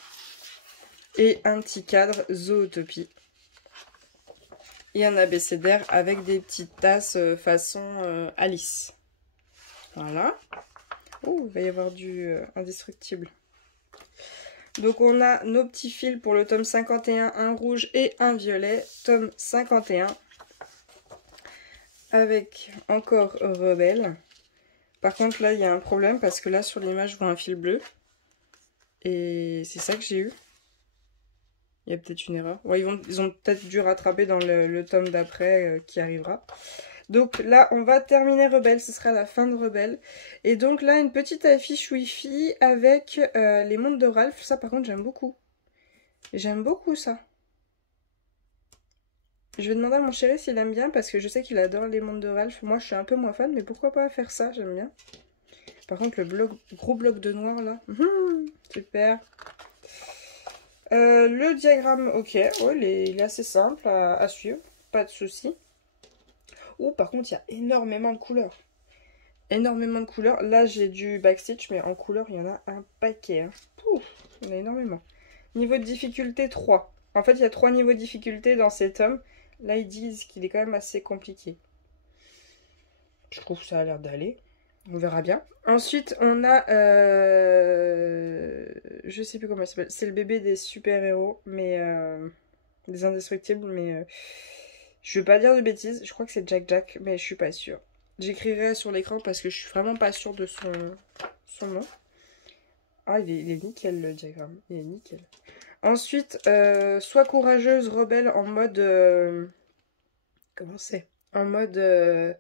Et un petit cadre Zootopie. Et un abécédaire avec des petites tasses façon Alice. Voilà. Oh, il va y avoir du indestructible. Donc on a nos petits fils pour le tome 51, un rouge et un violet. Tome 51. Avec encore Rebelle. Par contre là il y a un problème parce que là sur l'image je vois un fil bleu. Et c'est ça que j'ai eu. Il y a peut-être une erreur. Ouais, ils ont peut-être dû rattraper dans le tome d'après qui arrivera. Donc là, on va terminer Rebelle, ce sera la fin de Rebelle. Et donc là, une petite affiche Wi-Fi avec les montres de Ralph. Ça, par contre, j'aime beaucoup. J'aime beaucoup ça. Je vais demander à mon chéri s'il aime bien, parce que je sais qu'il adore les montres de Ralph. Moi, je suis un peu moins fan, mais pourquoi pas faire ça, j'aime bien. Par contre, le gros bloc de noir, là. Super. Le diagramme, ok. Oh, il est assez simple à suivre. Pas de soucis. Oh, par contre, il y a énormément de couleurs. Énormément de couleurs. Là, j'ai du backstitch, mais en couleur, il y en a un paquet. Hein. Pouf, il y en a énormément. Niveau de difficulté, 3. En fait, il y a 3 niveaux de difficulté dans cet tome. Là, ils disent qu'il est quand même assez compliqué. Je trouve que ça a l'air d'aller. On verra bien. Ensuite, on a... je sais plus comment il s'appelle. C'est le bébé des super-héros, mais... des indestructibles, mais... je veux pas dire de bêtises. Je crois que c'est Jack Jack, mais je suis pas sûre. J'écrirai sur l'écran parce que je suis vraiment pas sûre de son nom. Ah, il est nickel le diagramme. Il est nickel. Ensuite, sois courageuse, rebelle en mode... comment c'est? En mode...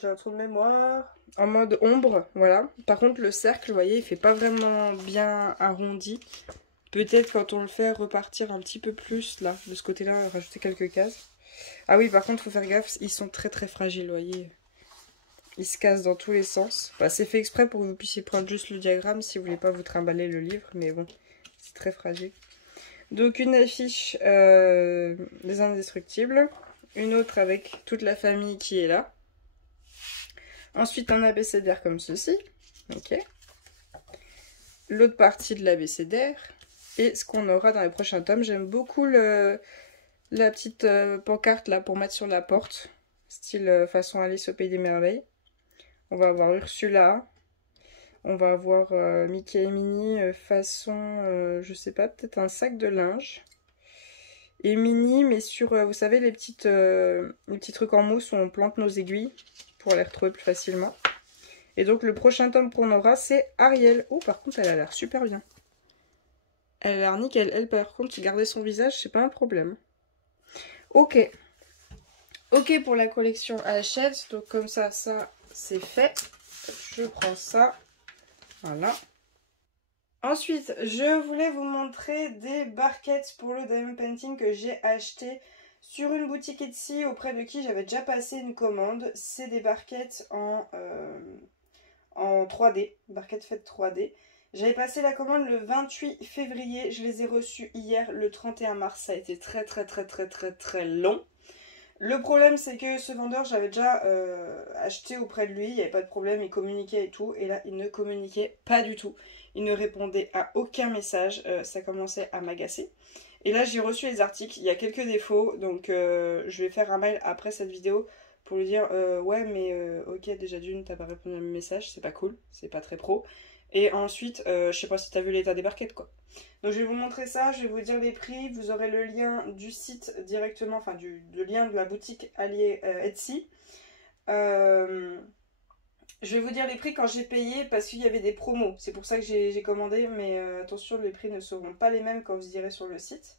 j'ai un trou de mémoire. En mode ombre, voilà. Par contre, le cercle, vous voyez, il fait pas vraiment bien arrondi. Peut-être quand on le fait repartir un petit peu plus, là, de ce côté-là, rajouter quelques cases. Ah oui, par contre, il faut faire gaffe, ils sont très très fragiles, vous voyez. Ils se cassent dans tous les sens. Bah, c'est fait exprès pour que vous puissiez prendre juste le diagramme si vous voulez pas vous trimballer le livre, mais bon, c'est très fragile. Donc une affiche des indestructibles, une autre avec toute la famille qui est là. Ensuite un abécédaire comme ceci, ok. L'autre partie de l'abécédaire et ce qu'on aura dans les prochains tomes. J'aime beaucoup la petite pancarte là pour mettre sur la porte, style façon Alice au Pays des Merveilles. On va avoir Ursula, on va avoir Mickey et Minnie façon, je sais pas, peut-être un sac de linge. Et Minnie, mais sur, vous savez, les petits trucs en mousse où on plante nos aiguilles pour les retrouver plus facilement. Et donc le prochain tome qu'on aura, c'est Ariel. Oh, par contre, elle a l'air super bien. Elle a l'air nickel. Elle, par contre, garder son visage, c'est pas un problème. Ok. Ok pour la collection Hachette. Donc comme ça c'est fait. Je prends ça. Voilà. Ensuite, je voulais vous montrer des barquettes pour le diamond painting que j'ai acheté sur une boutique Etsy auprès de qui j'avais déjà passé une commande. C'est des barquettes en 3D, barquettes faites 3D. J'avais passé la commande le 28 février, je les ai reçues hier le 31 mars. Ça a été très long. Le problème, c'est que ce vendeur, j'avais déjà acheté auprès de lui, il n'y avait pas de problème, il communiquait et tout, et là, il ne communiquait pas du tout. Il ne répondait à aucun message, ça commençait à m'agacer. Et là, j'ai reçu les articles, il y a quelques défauts, donc je vais faire un mail après cette vidéo pour lui dire ouais, mais ok, déjà d'une, t'as pas répondu à mes messages, c'est pas cool, c'est pas très pro. Et ensuite, je sais pas si t'as vu l'état des barquettes, quoi. Donc je vais vous montrer ça, je vais vous dire les prix, vous aurez le lien du site directement, enfin le lien de la boutique alliée Etsy. Je vais vous dire les prix quand j'ai payé parce qu'il y avait des promos, c'est pour ça que j'ai commandé, mais attention, les prix ne seront pas les mêmes quand vous irez sur le site.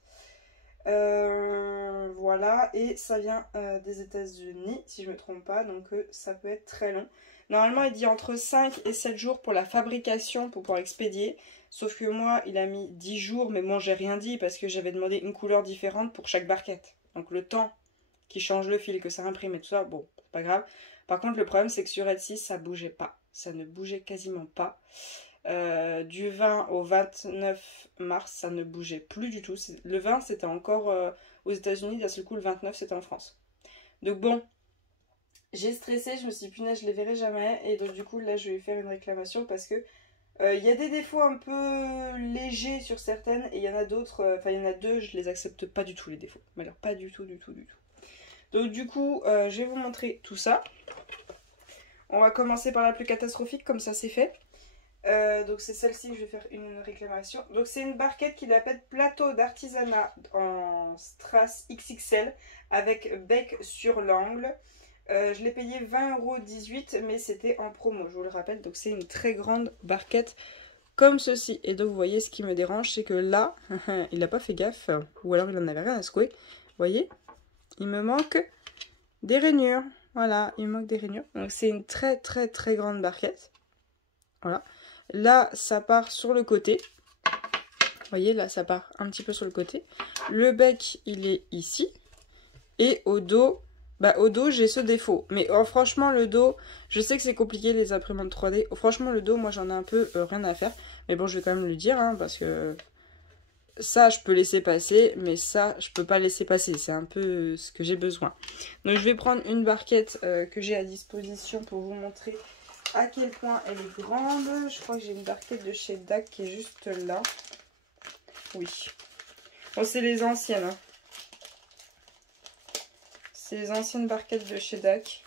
Voilà, et ça vient des États-Unis, si je me trompe pas, donc ça peut être très long. Normalement, il dit entre 5 et 7 jours pour la fabrication, pour pouvoir expédier. Sauf que moi, il a mis 10 jours, mais moi, j'ai rien dit parce que j'avais demandé une couleur différente pour chaque barquette. Donc le temps qui change le fil, que ça imprime et tout ça, bon, c'est pas grave. Par contre, le problème, c'est que sur Etsy, ça bougeait pas. Ça ne bougeait quasiment pas. Du 20 au 29 mars, ça ne bougeait plus du tout. Le 20, c'était encore aux États-Unis, d'un seul coup, le 29, c'était en France. Donc bon, j'ai stressé, je me suis dit, punaise, je les verrai jamais. Et donc, du coup, là, je vais faire une réclamation parce que il y a des défauts un peu légers sur certaines et il y en a d'autres, enfin, il y en a deux, je les accepte pas du tout, les défauts. Mais alors, pas du tout. Donc, du coup, je vais vous montrer tout ça. On va commencer par la plus catastrophique, comme ça, c'est fait. Donc c'est celle-ci que je vais faire une réclamation. Donc c'est une barquette qui l'appelle plateau d'artisanat en strass XXL avec bec sur l'angle. Je l'ai payé 20,18 € mais c'était en promo, je vous le rappelle. Donc c'est une très grande barquette comme ceci. Et donc vous voyez, ce qui me dérange, c'est que là, il n'a pas fait gaffe, ou alors il en avait rien à secouer. Vous voyez, il me manque des rainures. Voilà, il me manque des rainures. Donc c'est une très grande barquette. Voilà. Là, ça part sur le côté. Vous voyez, là, ça part un petit peu sur le côté. Le bec, il est ici. Et au dos, j'ai ce défaut. Mais franchement, le dos, je sais que c'est compliqué les imprimantes 3D. Franchement, le dos, moi, j'en ai un peu rien à faire. Mais bon, je vais quand même le dire, hein, parce que ça, je peux laisser passer. Mais ça, je peux pas laisser passer. C'est un peu ce que j'ai besoin. Donc, je vais prendre une barquette que j'ai à disposition pour vous montrer à quel point elle est grande. Je crois que j'ai une barquette de chez DAC qui est juste là. Oui. Bon, c'est les anciennes. Hein. C'est les anciennes barquettes de chez DAC.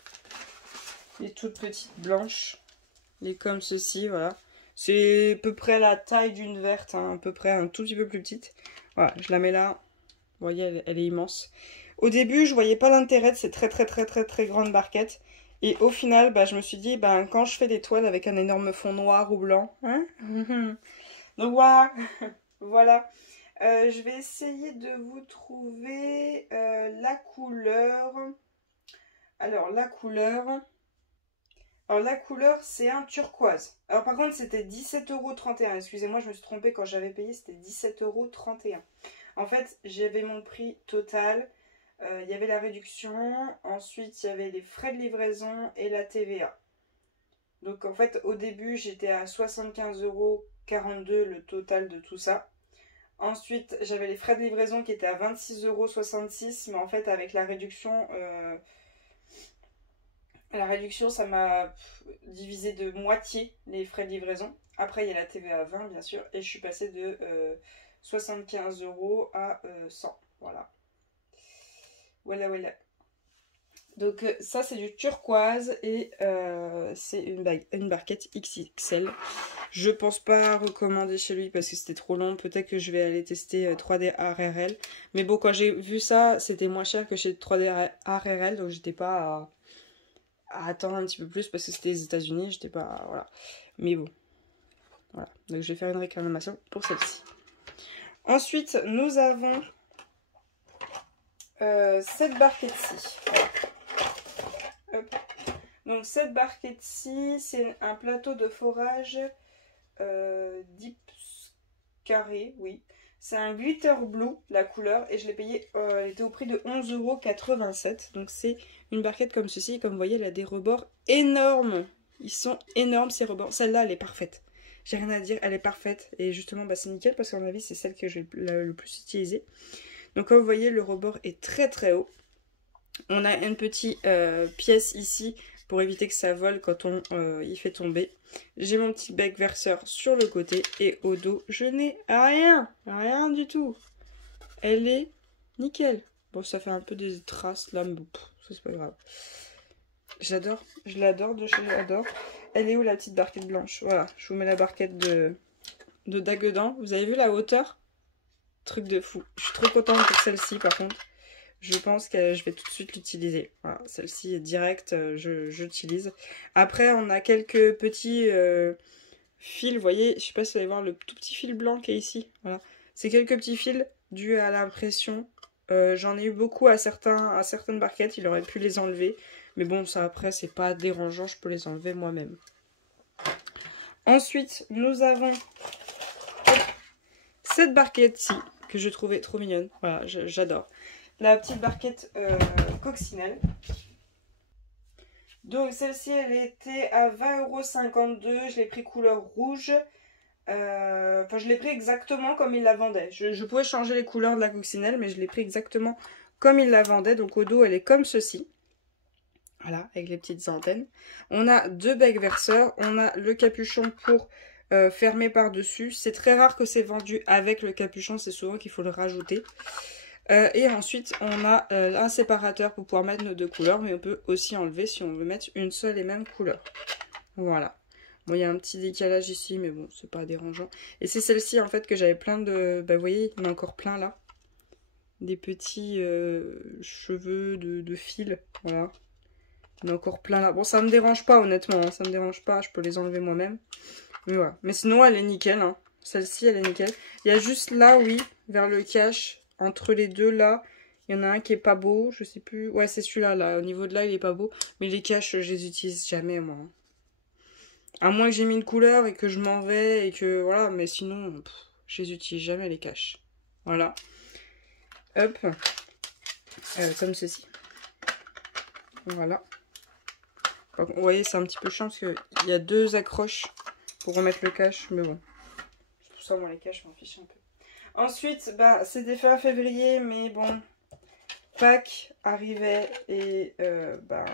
Les toutes petites blanches. Les comme ceci, voilà. C'est à peu près la taille d'une verte, hein, à peu près un tout petit peu plus petite. Voilà, je la mets là. Vous voyez, elle est immense. Au début, je voyais pas l'intérêt de ces très grandes barquettes. Et au final, je me suis dit, quand je fais des toiles avec un énorme fond noir ou blanc, hein. Donc voilà, voilà. Je vais essayer de vous trouver la couleur. Alors la couleur, c'est un turquoise. Alors par contre, c'était 17,31 €. Excusez-moi, je me suis trompée quand j'avais payé, c'était 17,31 €. En fait, j'avais mon prix total. Il y avait la réduction, ensuite il y avait les frais de livraison et la TVA. Donc en fait au début j'étais à 75,42 € le total de tout ça. Ensuite j'avais les frais de livraison qui étaient à 26,66 €, mais en fait avec la réduction ça m'a divisé de moitié les frais de livraison. Après il y a la TVA à 20 bien sûr et je suis passée de 75 € à 100, voilà. Voilà. Donc ça c'est du turquoise et c'est une barquette XXL. Je pense pas recommander chez lui parce que c'était trop long. Peut-être que je vais aller tester 3D ARRL. Mais bon, quand j'ai vu ça, c'était moins cher que chez 3D ARRL. Donc j'étais pas à attendre un petit peu plus parce que c'était les États-Unis. J'étais pas... Voilà. Mais bon. Voilà. Donc je vais faire une réclamation pour celle-ci. Ensuite, nous avons... cette barquette-ci. Voilà. Hop. Donc cette barquette-ci, c'est un plateau de forage dips carré, oui. C'est un glitter blue, la couleur, et je l'ai payé, elle était au prix de 11,87 €. Donc c'est une barquette comme ceci, et comme vous voyez, elle a des rebords énormes. Ils sont énormes ces rebords. Celle-là, elle est parfaite. J'ai rien à dire, elle est parfaite. Et justement, bah, c'est nickel parce qu'à mon avis, c'est celle que j'ai le plus utilisée. Donc comme vous voyez, le rebord est très très haut. On a une petite pièce ici pour éviter que ça vole quand on y fait tomber. J'ai mon petit bec verseur sur le côté et au dos, je n'ai rien du tout. Elle est nickel. Bon, ça fait un peu des traces là, mais bon, ça c'est pas grave. J'adore, je l'adore de chez J'adore. Elle est où la petite barquette blanche? Voilà, je vous mets la barquette de Daguedan. Vous avez vu la hauteur? Truc de fou. Je suis trop contente pour celle-ci par contre. Je pense que je vais tout de suite l'utiliser. Voilà, celle-ci est directe, j'utilise. Après, on a quelques petits fils. Vous voyez, je sais pas si vous allez voir le tout petit fil blanc qui est ici. Voilà. C'est quelques petits fils dus à l'impression. J'en ai eu beaucoup à certaines barquettes. Il aurait pu les enlever. Mais bon, ça après, c'est pas dérangeant. Je peux les enlever moi-même. Ensuite, nous avons cette barquette-ci que je trouvais trop mignonne. Voilà, j'adore. La petite barquette coccinelle. Donc celle-ci, elle était à 20,52 €. Je l'ai pris couleur rouge. Enfin, je l'ai pris exactement comme il la vendait. Je pouvais changer les couleurs de la coccinelle, mais je l'ai pris exactement comme il la vendait. Donc au dos, elle est comme ceci. Voilà, avec les petites antennes. On a deux becs verseurs. On a le capuchon pour fermer par-dessus. C'est très rare que c'est vendu avec le capuchon. C'est souvent qu'il faut le rajouter. Et ensuite, on a un séparateur pour pouvoir mettre nos deux couleurs. Mais on peut aussi enlever si on veut mettre une seule et même couleur. Voilà. Bon, il y a un petit décalage ici, mais bon, c'est pas dérangeant. Et c'est celle-ci, en fait, que j'avais plein de... Bah, vous voyez, il y en a encore plein, là. Des petits cheveux de fil. Voilà. Il y en a encore plein, là. Bon, ça me dérange pas, honnêtement. Hein. Ça me dérange pas. Je peux les enlever moi-même. Mais voilà. Mais sinon, elle est nickel. Hein. Celle-ci, elle est nickel. Il y a juste là, oui, vers le cache. Entre les deux, là. Il y en a un qui est pas beau. Je sais plus. Ouais, c'est celui-là, là. Au niveau de là, il est pas beau. Mais les caches, je les utilise jamais, moi. À moins que j'ai mis une couleur et que je m'en vais et que voilà, mais sinon, je les utilise jamais les caches. Voilà. Hop. Comme ceci. Voilà. Vous voyez, c'est un petit peu chiant parce qu'il y a deux accroches pour remettre le cache, mais bon. C'est pour ça, moi, les caches, je m'en fiche un peu. Ensuite, bah, c'était fin février, mais bon, Pâques arrivait et bah,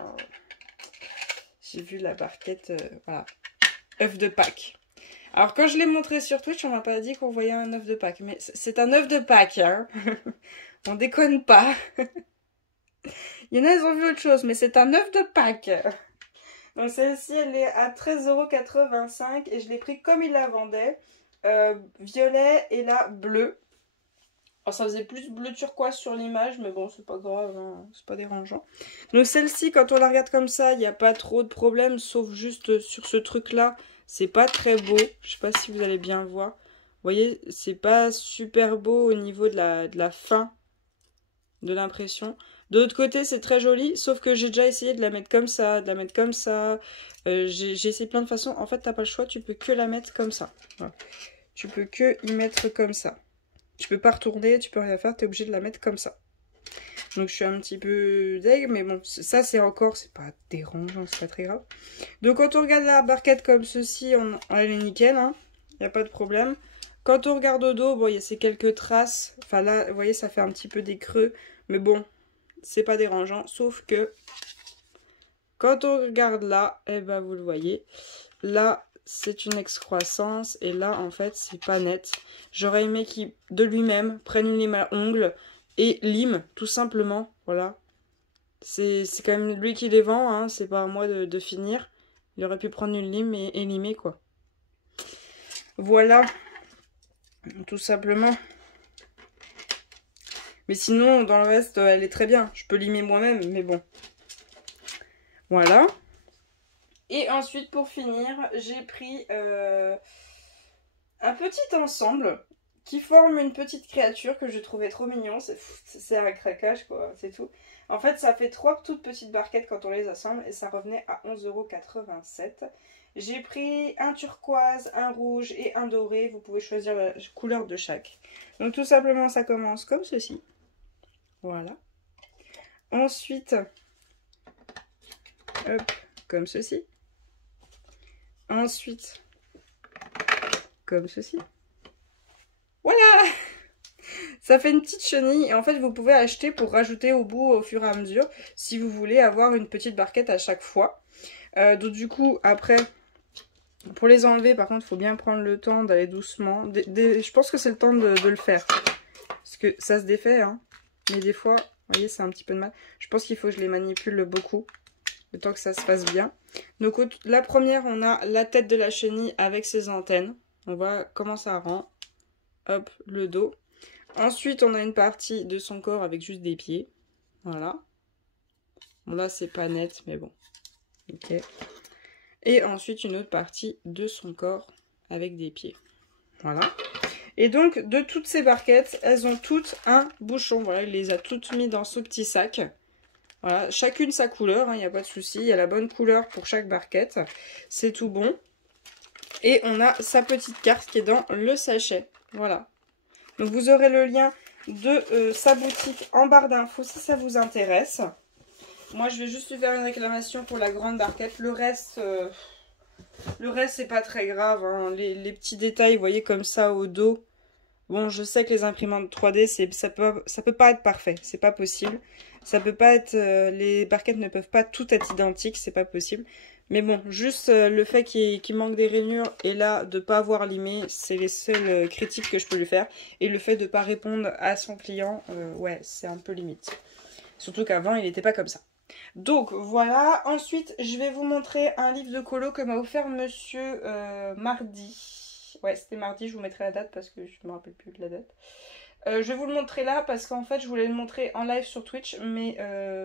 j'ai vu la barquette, voilà. œuf de Pâques. Alors quand je l'ai montré sur Twitch, on m'a pas dit qu'on voyait un œuf de Pâques. Mais c'est un œuf de Pâques, hein. On déconne pas. Il y en a, ils ont vu autre chose, mais c'est un œuf de Pâques. Donc celle-ci, elle est à 13,85 € et je l'ai pris comme il la vendait. Violet et là, bleu. Alors ça faisait plus bleu turquoise sur l'image, mais bon, c'est pas grave, hein, c'est pas dérangeant. Donc celle-ci, quand on la regarde comme ça, il n'y a pas trop de problème, sauf juste sur ce truc-là, c'est pas très beau. Je sais pas si vous allez bien voir. Vous voyez, c'est pas super beau au niveau de la fin de l'impression. De l'autre côté, c'est très joli, sauf que j'ai déjà essayé de la mettre comme ça, de la mettre comme ça. J'ai essayé plein de façons. En fait, t'as pas le choix, tu peux que la mettre comme ça. Voilà. Tu peux que y mettre comme ça. Tu peux pas retourner, tu peux rien faire, tu es obligé de la mettre comme ça. Donc je suis un petit peu deg, mais bon, ça c'est encore, c'est pas dérangeant, c'est pas très grave. Donc quand on regarde la barquette comme ceci, elle est nickel, hein, y a pas de problème. Quand on regarde au dos, bon, il y a ces quelques traces, enfin là, vous voyez, ça fait un petit peu des creux, mais bon, c'est pas dérangeant, sauf que quand on regarde là, eh ben vous le voyez, là, c'est une excroissance et là en fait c'est pas net. J'aurais aimé qu'il de lui-même prenne une lime à ongles et lime tout simplement. Voilà, c'est quand même lui qui les vend, hein, c'est pas à moi de finir. Il aurait pu prendre une lime et limer quoi. Voilà, tout simplement. Mais sinon dans le reste elle est très bien. Je peux limer moi-même, mais bon. Voilà. Et ensuite, pour finir, j'ai pris un petit ensemble qui forme une petite créature que je trouvais trop mignon. C'est un craquage, quoi, c'est tout. En fait, ça fait trois toutes petites barquettes quand on les assemble et ça revenait à 11,87 €. J'ai pris un turquoise, un rouge et un doré. Vous pouvez choisir la couleur de chaque. Donc tout simplement, ça commence comme ceci. Voilà. Ensuite, hop, comme ceci. Ensuite, comme ceci. Voilà! Ça fait une petite chenille et en fait vous pouvez acheter pour rajouter au bout au fur et à mesure si vous voulez avoir une petite barquette à chaque fois. Donc du coup après pour les enlever par contre il faut bien prendre le temps d'aller doucement. Je pense que c'est le temps de le faire parce que ça se défait hein. Mais des fois vous voyez c'est un petit peu de mal. Je pense qu'il faut que je les manipule beaucoup le temps que ça se fasse bien. Donc la première on a la tête de la chenille avec ses antennes. On voit comment ça rend. Hop le dos. Ensuite, on a une partie de son corps avec juste des pieds. Voilà. Bon, là, c'est pas net, mais bon. Ok. Et ensuite, une autre partie de son corps avec des pieds. Voilà. Et donc, de toutes ces barquettes, elles ont toutes un bouchon. Voilà, il les a toutes mis dans ce petit sac. Voilà, chacune sa couleur, il n'y a pas de souci. Il y a la bonne couleur pour chaque barquette. C'est tout bon. Et on a sa petite carte qui est dans le sachet. Voilà. Donc vous aurez le lien de sa boutique en barre d'infos si ça vous intéresse. Moi je vais juste lui faire une réclamation pour la grande barquette. Le reste c'est pas très grave. Hein. Les petits détails, vous voyez comme ça au dos. Bon, je sais que les imprimantes 3D, ça peut pas être parfait. C'est pas possible. Ça peut pas être. Les barquettes ne peuvent pas toutes être identiques, c'est pas possible. Mais bon, juste le fait qu'il manque des rainures et là de pas avoir limé, c'est les seules critiques que je peux lui faire. Et le fait de pas répondre à son client, ouais, c'est un peu limite. Surtout qu'avant, il n'était pas comme ça. Donc voilà, ensuite je vais vous montrer un livre de colo que m'a offert monsieur mardi. Ouais, c'était mardi, je vous mettrai la date parce que je me rappelle plus de la date. Je vais vous le montrer là parce qu'en fait je voulais le montrer en live sur Twitch, mais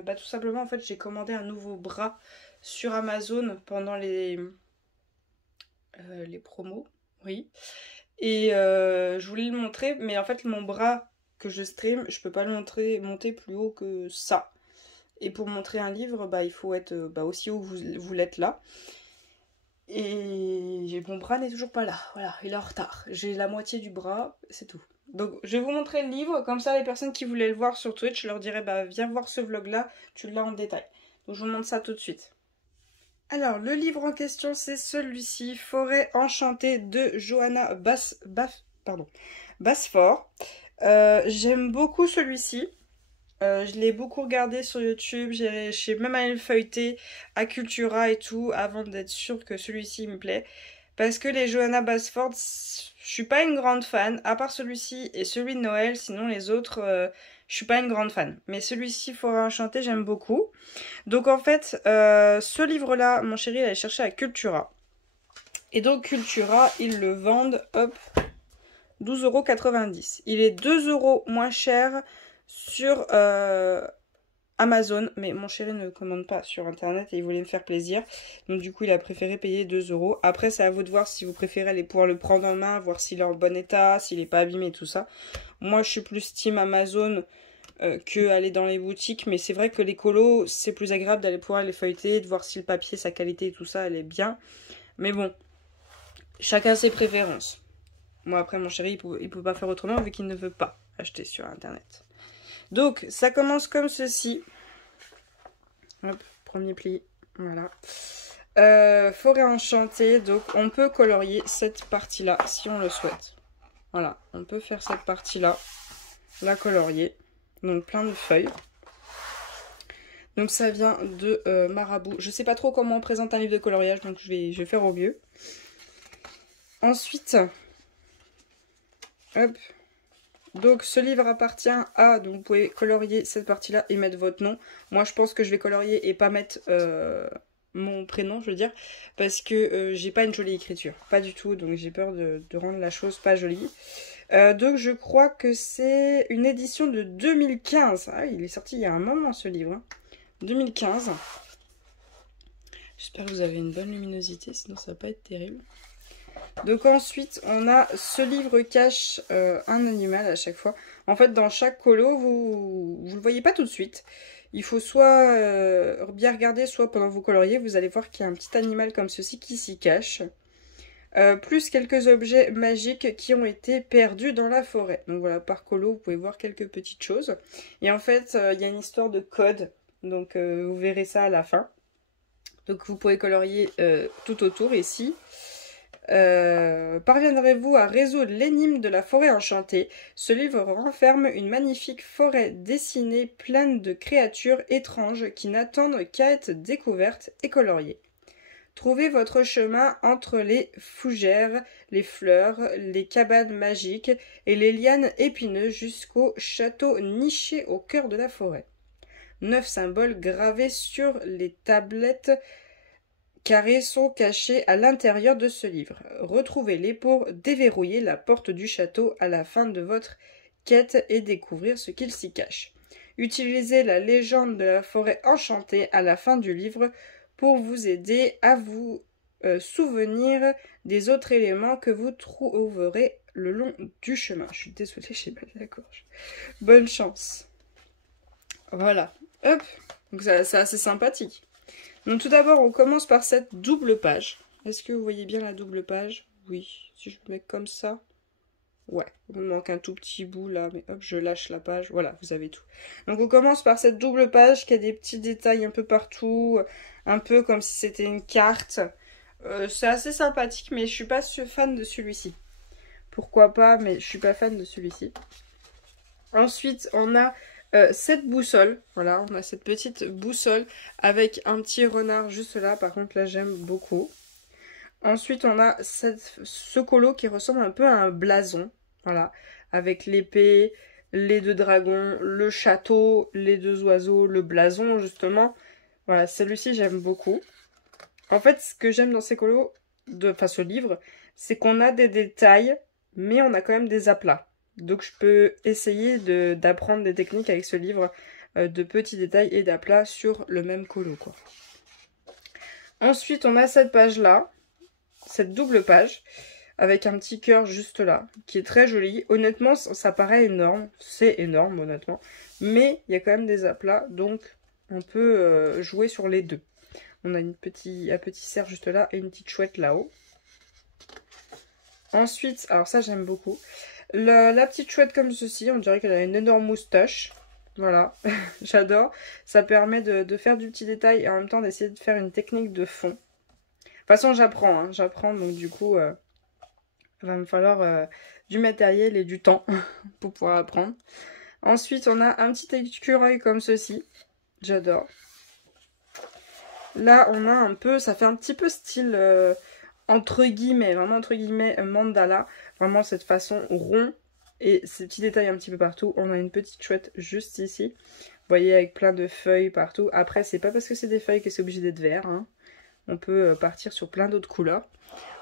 tout simplement en fait j'ai commandé un nouveau bras sur Amazon pendant les promos, oui. Et je voulais le montrer, mais en fait mon bras que je stream, je peux pas le monter plus haut que ça. Et pour montrer un livre, bah, il faut être aussi haut que vous l'êtes là. Et mon bras n'est toujours pas là, voilà, il est en retard. J'ai la moitié du bras, c'est tout. Donc je vais vous montrer le livre, comme ça les personnes qui voulaient le voir sur Twitch, je leur dirais bah viens voir ce vlog là, tu l'as en détail. Donc je vous montre ça tout de suite. Alors le livre en question c'est celui-ci, Forêt enchantée de Johanna Basford. J'aime beaucoup celui-ci. Je l'ai beaucoup regardé sur YouTube, j'ai même allé le feuilleter à Cultura et tout avant d'être sûre que celui-ci me plaît. Parce que les Johanna Basford, je suis pas une grande fan, à part celui-ci et celui de Noël, sinon les autres, je suis pas une grande fan. Mais celui-ci, Forêt enchantée, j'aime beaucoup. Donc en fait, ce livre-là, mon chéri, il allait chercher à Cultura. Et donc Cultura, ils le vendent, hop, 12,90 €. Il est 2 € moins cher sur Amazon, mais mon chéri ne commande pas sur internet et il voulait me faire plaisir, donc du coup il a préféré payer 2 €. Après c'est à vous de voir si vous préférez aller pouvoir le prendre en main, voir s'il est en bon état, s'il n'est pas abîmé, tout ça. Moi je suis plus team Amazon que aller dans les boutiques, mais c'est vrai que les colos c'est plus agréable d'aller pouvoir les feuilleter, de voir si le papier, sa qualité et tout ça elle est bien, mais bon, chacun ses préférences. Moi après mon chéri il peut pas faire autrement vu qu'il ne veut pas acheter sur internet. Donc, ça commence comme ceci. Hop, premier pli. Voilà. Forêt enchantée. Donc, on peut colorier cette partie-là si on le souhaite. Voilà, on peut faire cette partie-là. La colorier. Donc, plein de feuilles. Donc, ça vient de Marabout. Je sais pas trop comment on présente un livre de coloriage, donc je vais faire au mieux. Ensuite, hop. Donc ce livre appartient à, donc vous pouvez colorier cette partie-là et mettre votre nom. Moi je pense que je vais colorier et pas mettre mon prénom, je veux dire, parce que j'ai pas une jolie écriture, pas du tout, donc j'ai peur de rendre la chose pas jolie. Donc je crois que c'est une édition de 2015. Ah, il est sorti il y a un moment ce livre, hein. 2015. J'espère que vous avez une bonne luminosité, sinon ça va pas être terrible. Donc ensuite, on a ce livre cache un animal à chaque fois. En fait, dans chaque colo, vous le voyez pas tout de suite. il faut soit bien regarder, soit pendant que vous coloriez, vous allez voir qu'il y a un petit animal comme ceci qui s'y cache. Plus quelques objets magiques qui ont été perdus dans la forêt. Donc voilà, par colo, vous pouvez voir quelques petites choses. Et en fait, il y a une histoire de code, donc vous verrez ça à la fin. Donc vous pouvez colorier tout autour ici. Parviendrez-vous à résoudre l'énigme de la forêt enchantée? Ce livre renferme une magnifique forêt dessinée pleine de créatures étranges qui n'attendent qu'à être découvertes et coloriées. Trouvez votre chemin entre les fougères, les fleurs, les cabanes magiques et les lianes épineuses jusqu'au château niché au cœur de la forêt. 9 symboles gravés sur les tablettes carrées sont cachés à l'intérieur de ce livre. Retrouvez-les pour déverrouiller la porte du château à la fin de votre quête et découvrir ce qu'il s'y cache. Utilisez la légende de la forêt enchantée à la fin du livre pour vous aider à vous souvenir des autres éléments que vous trouverez le long du chemin. Je suis désolée, j'ai mal à la gorge. Bonne chance. Voilà. Hop. Donc c'est assez sympathique. Donc tout d'abord, on commence par cette double page. Est-ce que vous voyez bien la double page? Oui. Si je le mets comme ça. Ouais, il me manque un tout petit bout là, mais hop, je lâche la page. Voilà, vous avez tout. Donc on commence par cette double page qui a des petits détails un peu partout, un peu comme si c'était une carte. C'est assez sympathique, mais je suis pas fan de celui-ci. Pourquoi pas, mais je suis pas fan de celui-ci. Ensuite, on a cette boussole. Voilà, on a cette petite boussole avec un petit renard juste là. Par contre, là, j'aime beaucoup. Ensuite, on a ce colo qui ressemble un peu à un blason. Voilà, avec l'épée, les deux dragons, le château, les deux oiseaux, le blason, justement. Voilà, celui-ci, j'aime beaucoup. En fait, ce que j'aime dans ces colos, enfin ce livre, c'est qu'on a des détails, mais on a quand même des aplats. Donc, je peux essayer d'apprendre des techniques avec ce livre de petits détails et d'aplats sur le même colo, quoi. Ensuite, on a cette page-là. Cette double page avec un petit cœur juste là qui est très joli. Honnêtement, ça paraît énorme, c'est énorme honnêtement, mais il y a quand même des aplats, donc on peut jouer sur les deux. On a un petit cerf juste là et une petite chouette là-haut. Ensuite, alors ça j'aime beaucoup, la petite chouette comme ceci, on dirait qu'elle a une énorme moustache. Voilà, j'adore. Ça permet de faire du petit détail et en même temps d'essayer de faire une technique de fond. De toute façon, j'apprends, hein, j'apprends, donc du coup, il va me falloir du matériel et du temps pour pouvoir apprendre. Ensuite, on a un petit écureuil comme ceci. J'adore. Là, on a un peu, ça fait un petit peu style, entre guillemets, vraiment entre guillemets, mandala. Vraiment cette façon rond et ces petits détails un petit peu partout. On a une petite chouette juste ici. Vous voyez, avec plein de feuilles partout. Après, c'est pas parce que c'est des feuilles que c'est obligé d'être vert, hein. On peut partir sur plein d'autres couleurs.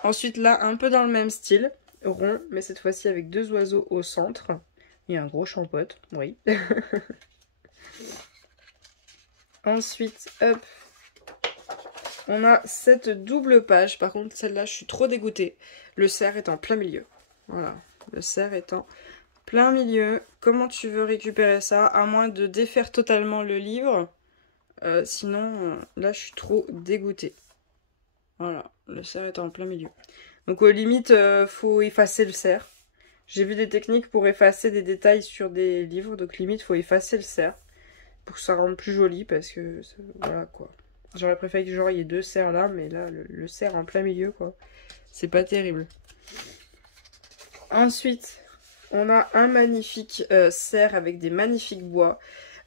Ensuite, là, un peu dans le même style, rond, mais cette fois-ci avec deux oiseaux au centre. Il y a un gros champote, oui. Ensuite, hop, on a cette double page. Par contre, celle-là, je suis trop dégoûtée. Le cerf est en plein milieu. Voilà, le cerf est en plein milieu. Comment tu veux récupérer ça? À moins de défaire totalement le livre. Sinon, là, je suis trop dégoûtée. Voilà, le cerf est en plein milieu. Donc aux limites, faut effacer le cerf. J'ai vu des techniques pour effacer des détails sur des livres. Donc limite, faut effacer le cerf. Pour que ça rende plus joli. Parce que, voilà quoi. J'aurais préféré que genre il y ait deux cerfs là. Mais là, le cerf en plein milieu quoi. C'est pas terrible. Ensuite, on a un magnifique cerf avec des magnifiques bois.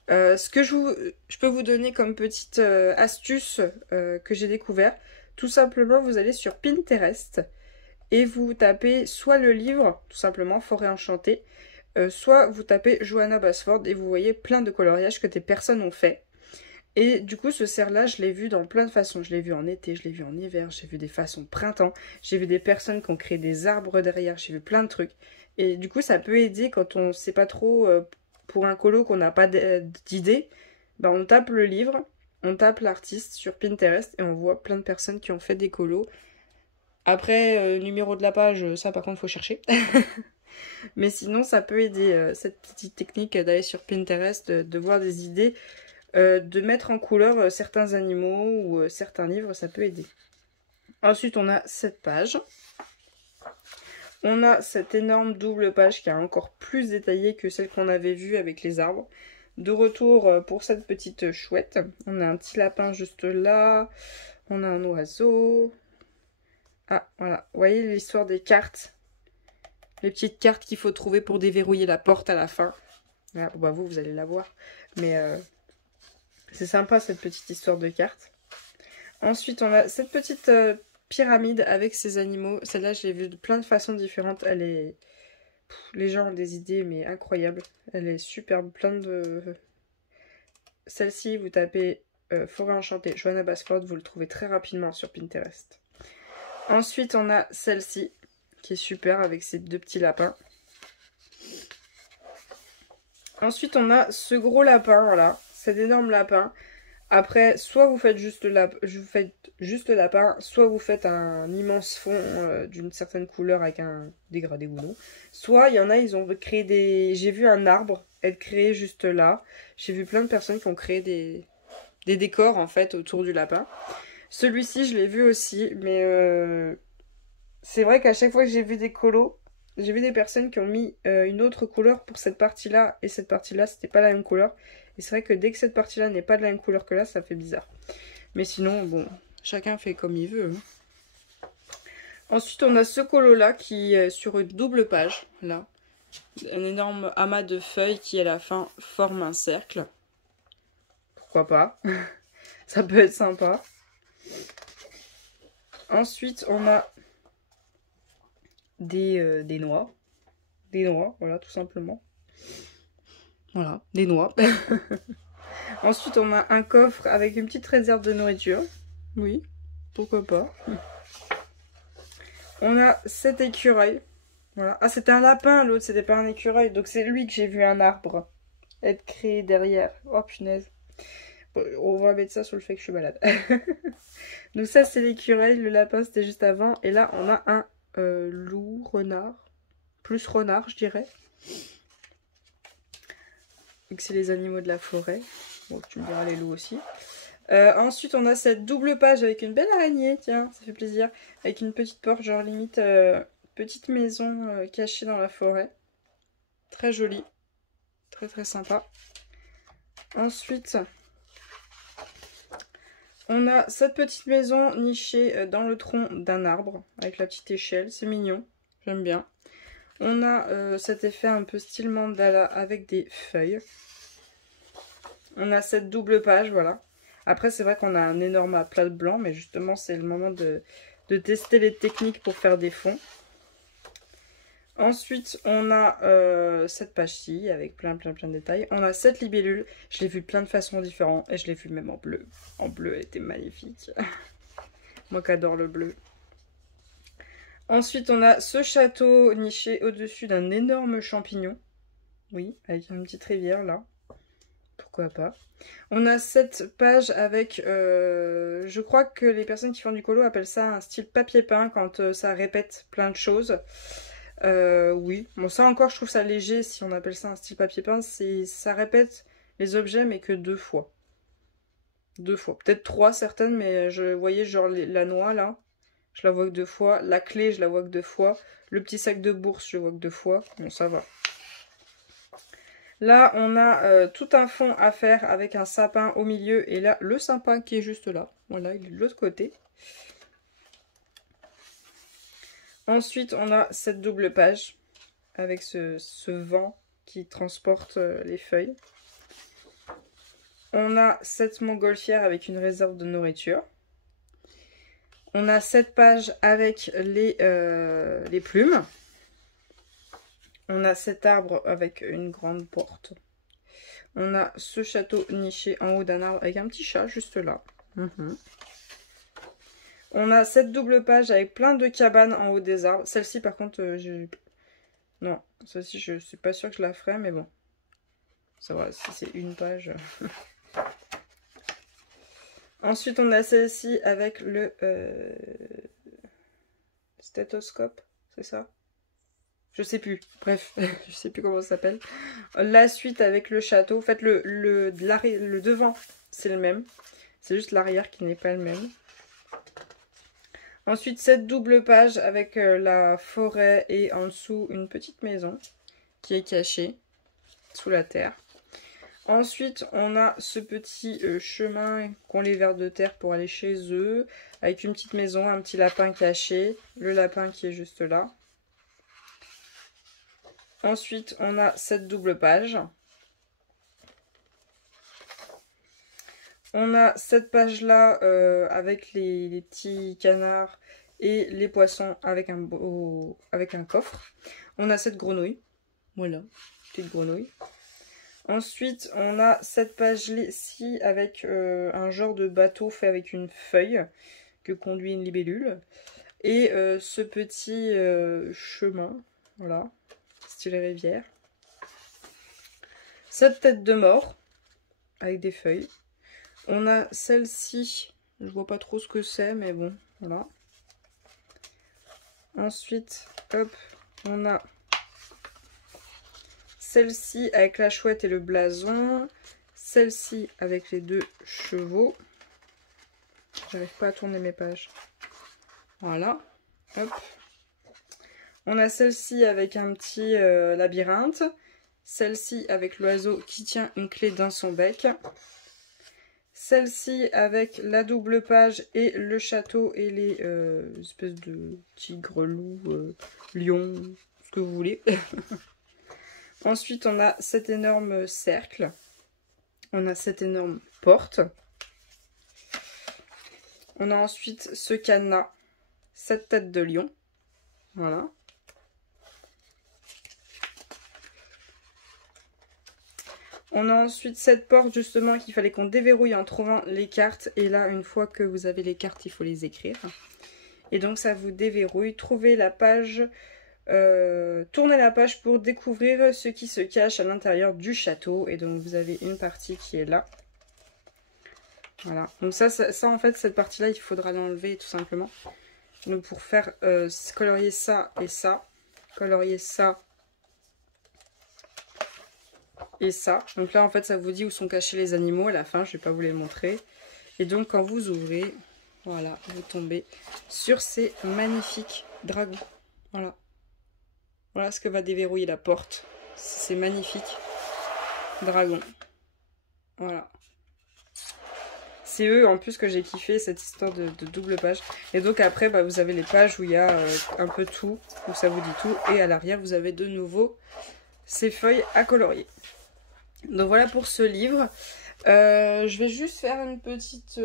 Ce que je peux vous donner comme petite astuce que j'ai découvert. Tout simplement, vous allez sur Pinterest et vous tapez soit le livre, tout simplement, Forêt enchantée, soit vous tapez Johanna Basford et vous voyez plein de coloriages que des personnes ont fait. Et du coup, ce cerf-là, je l'ai vu dans plein de façons. Je l'ai vu en été, je l'ai vu en hiver, j'ai vu des façons printemps, j'ai vu des personnes qui ont créé des arbres derrière, j'ai vu plein de trucs. Et du coup, ça peut aider quand on ne sait pas trop, pour un colo, qu'on n'a pas d'idée, ben, on tape le livre. On tape l'artiste sur Pinterest et on voit plein de personnes qui ont fait des colos. Après, numéro de la page, ça par contre, il faut chercher. Mais sinon, ça peut aider cette petite technique d'aller sur Pinterest, de voir des idées de mettre en couleur certains animaux ou certains livres, ça peut aider. Ensuite, on a cette page. On a cette énorme double page qui est encore plus détaillée que celle qu'on avait vue avec les arbres. De retour pour cette petite chouette. On a un petit lapin juste là. On a un oiseau. Ah, voilà. Vous voyez l'histoire des cartes. Les petites cartes qu'il faut trouver pour déverrouiller la porte à la fin. Voilà, bon, bah vous allez la voir. Mais c'est sympa cette petite histoire de cartes. Ensuite, on a cette petite pyramide avec ses animaux. Celle-là, je l'ai vue de plein de façons différentes. Elle est... les gens ont des idées, mais incroyables. Elle est superbe, plein de... Celle-ci, vous tapez Forêt enchantée, Johanna Basford, vous le trouvez très rapidement sur Pinterest. Ensuite, on a celle-ci, qui est super, avec ses deux petits lapins. Ensuite, on a ce gros lapin, voilà, cet énorme lapin. Après, soit vous faites juste le lapin, soit vous faites un immense fond d'une certaine couleur avec un dégradé ou non. Soit il y en a, ils ont créé des... J'ai vu un arbre être créé juste là. J'ai vu plein de personnes qui ont créé des décors en fait autour du lapin. Celui-ci, je l'ai vu aussi, mais c'est vrai qu'à chaque fois que j'ai vu des colos, j'ai vu des personnes qui ont mis une autre couleur pour cette partie-là et cette partie-là, c'était pas la même couleur. Et c'est vrai que dès que cette partie-là n'est pas de la même couleur que là, ça fait bizarre. Mais sinon, bon, chacun fait comme il veut. Hein. Ensuite, on a ce colo-là qui est sur une double page, là. Un énorme amas de feuilles qui, à la fin, forme un cercle. Pourquoi pas? Ça peut être sympa. Ensuite, on a des noix. Des noix, voilà, tout simplement. Voilà, des noix. Ensuite, on a un coffre avec une petite réserve de nourriture. Oui, pourquoi pas. On a cet écureuil. Voilà. Ah, c'était un lapin, l'autre, c'était pas un écureuil. Donc, c'est lui que j'ai vu un arbre être créé derrière. Oh, punaise. Bon, on va mettre ça sur le fait que je suis malade. Donc, ça, c'est l'écureuil. Le lapin, c'était juste avant. Et là, on a un loup, renard. Plus renard, je dirais. Donc, c'est les animaux de la forêt. Bon, tu me diras les loups aussi. Ensuite, on a cette double page avec une belle araignée, tiens, ça fait plaisir. Avec une petite porte, genre limite petite maison cachée dans la forêt. Très jolie. Très très sympa. Ensuite, on a cette petite maison nichée dans le tronc d'un arbre, avec la petite échelle, c'est mignon, j'aime bien. On a cet effet un peu style mandala avec des feuilles. On a cette double page, voilà. Après, c'est vrai qu'on a un énorme aplat blanc, mais justement, c'est le moment de tester les techniques pour faire des fonds. Ensuite, on a cette page-ci avec plein de détails. On a cette libellule. Je l'ai vue de plein de façons différentes et je l'ai vue même en bleu. En bleu, elle était magnifique. Moi qui adore le bleu. Ensuite, on a ce château niché au-dessus d'un énorme champignon. Oui, avec une petite rivière là. Pourquoi pas. On a cette page avec, je crois que les personnes qui font du colo appellent ça un style papier peint quand ça répète plein de choses. Oui, bon ça encore je trouve ça léger si on appelle ça un style papier peint, ça répète les objets mais que 2 fois. 2 fois, peut-être 3 certaines, mais je voyais genre la noix là, je la vois que 2 fois, la clé je la vois que 2 fois, le petit sac de bourse je le vois que 2 fois, bon ça va. Là, on a tout un fond à faire avec un sapin au milieu. Et là, le sapin qui est juste là. Voilà, il est de l'autre côté. Ensuite, on a cette double page avec ce vent qui transporte les feuilles. On a cette montgolfière avec une réserve de nourriture. On a cette page avec les plumes. On a cet arbre avec une grande porte. On a ce château niché en haut d'un arbre avec un petit chat juste là. On a cette double page avec plein de cabanes en haut des arbres. Celle-ci par contre, non, celle-ci je suis pas sûre que je la ferai, mais bon. Ça va, si c'est une page. Ensuite, on a celle-ci avec le stéthoscope, c'est ça? Je sais plus. Bref, je sais plus comment ça s'appelle. La suite avec le château. En fait, le devant, c'est le même. C'est juste l'arrière qui n'est pas le même. Ensuite, cette double page avec la forêt et en dessous une petite maison qui est cachée sous la terre. Ensuite, on a ce petit chemin qu'ont les vers de terre pour aller chez eux, avec une petite maison, un petit lapin caché, le lapin qui est juste là. Ensuite, on a cette double page. On a cette page-là avec les petits canards et les poissons avec un coffre. On a cette grenouille. Voilà, petite grenouille. Ensuite, on a cette page-ci avec un genre de bateau fait avec une feuille que conduit une libellule. Et ce petit chemin, voilà, style rivière. Cette tête de mort avec des feuilles. On a celle-ci, je vois pas trop ce que c'est, mais bon, voilà. Ensuite, hop, on a celle-ci avec la chouette et le blason. Celle-ci avec les deux chevaux. J'arrive pas à tourner mes pages. Voilà, hop. On a celle-ci avec un petit labyrinthe. Celle-ci avec l'oiseau qui tient une clé dans son bec. Celle-ci avec la double page et le château et les espèces de tigres, loups, lions, ce que vous voulez. Ensuite, on a cet énorme cercle. On a cette énorme porte. On a ensuite ce cadenas, cette tête de lion. Voilà. On a ensuite cette porte justement qu'il fallait qu'on déverrouille en trouvant les cartes. Et là, une fois que vous avez les cartes, il faut les écrire. Et donc ça vous déverrouille. Trouvez la page, tournez la page pour découvrir ce qui se cache à l'intérieur du château. Et donc vous avez une partie qui est là. Voilà. Donc ça en fait, cette partie-là, il faudra l'enlever tout simplement. Donc pour faire colorier ça et ça. Colorier ça. Et ça, donc là en fait ça vous dit où sont cachés les animaux à la fin, je vais pas vous les montrer. Et donc quand vous ouvrez, voilà, vous tombez sur ces magnifiques dragons. Voilà. Voilà ce que va déverrouiller la porte. Ces magnifiques dragons. Voilà. C'est eux en plus que j'ai kiffé cette histoire de double page. Et donc après bah, vous avez les pages où il y a un peu tout, où ça vous dit tout. Et à l'arrière vous avez de nouveau ces feuilles à colorier. Donc voilà pour ce livre. Je vais juste faire une petite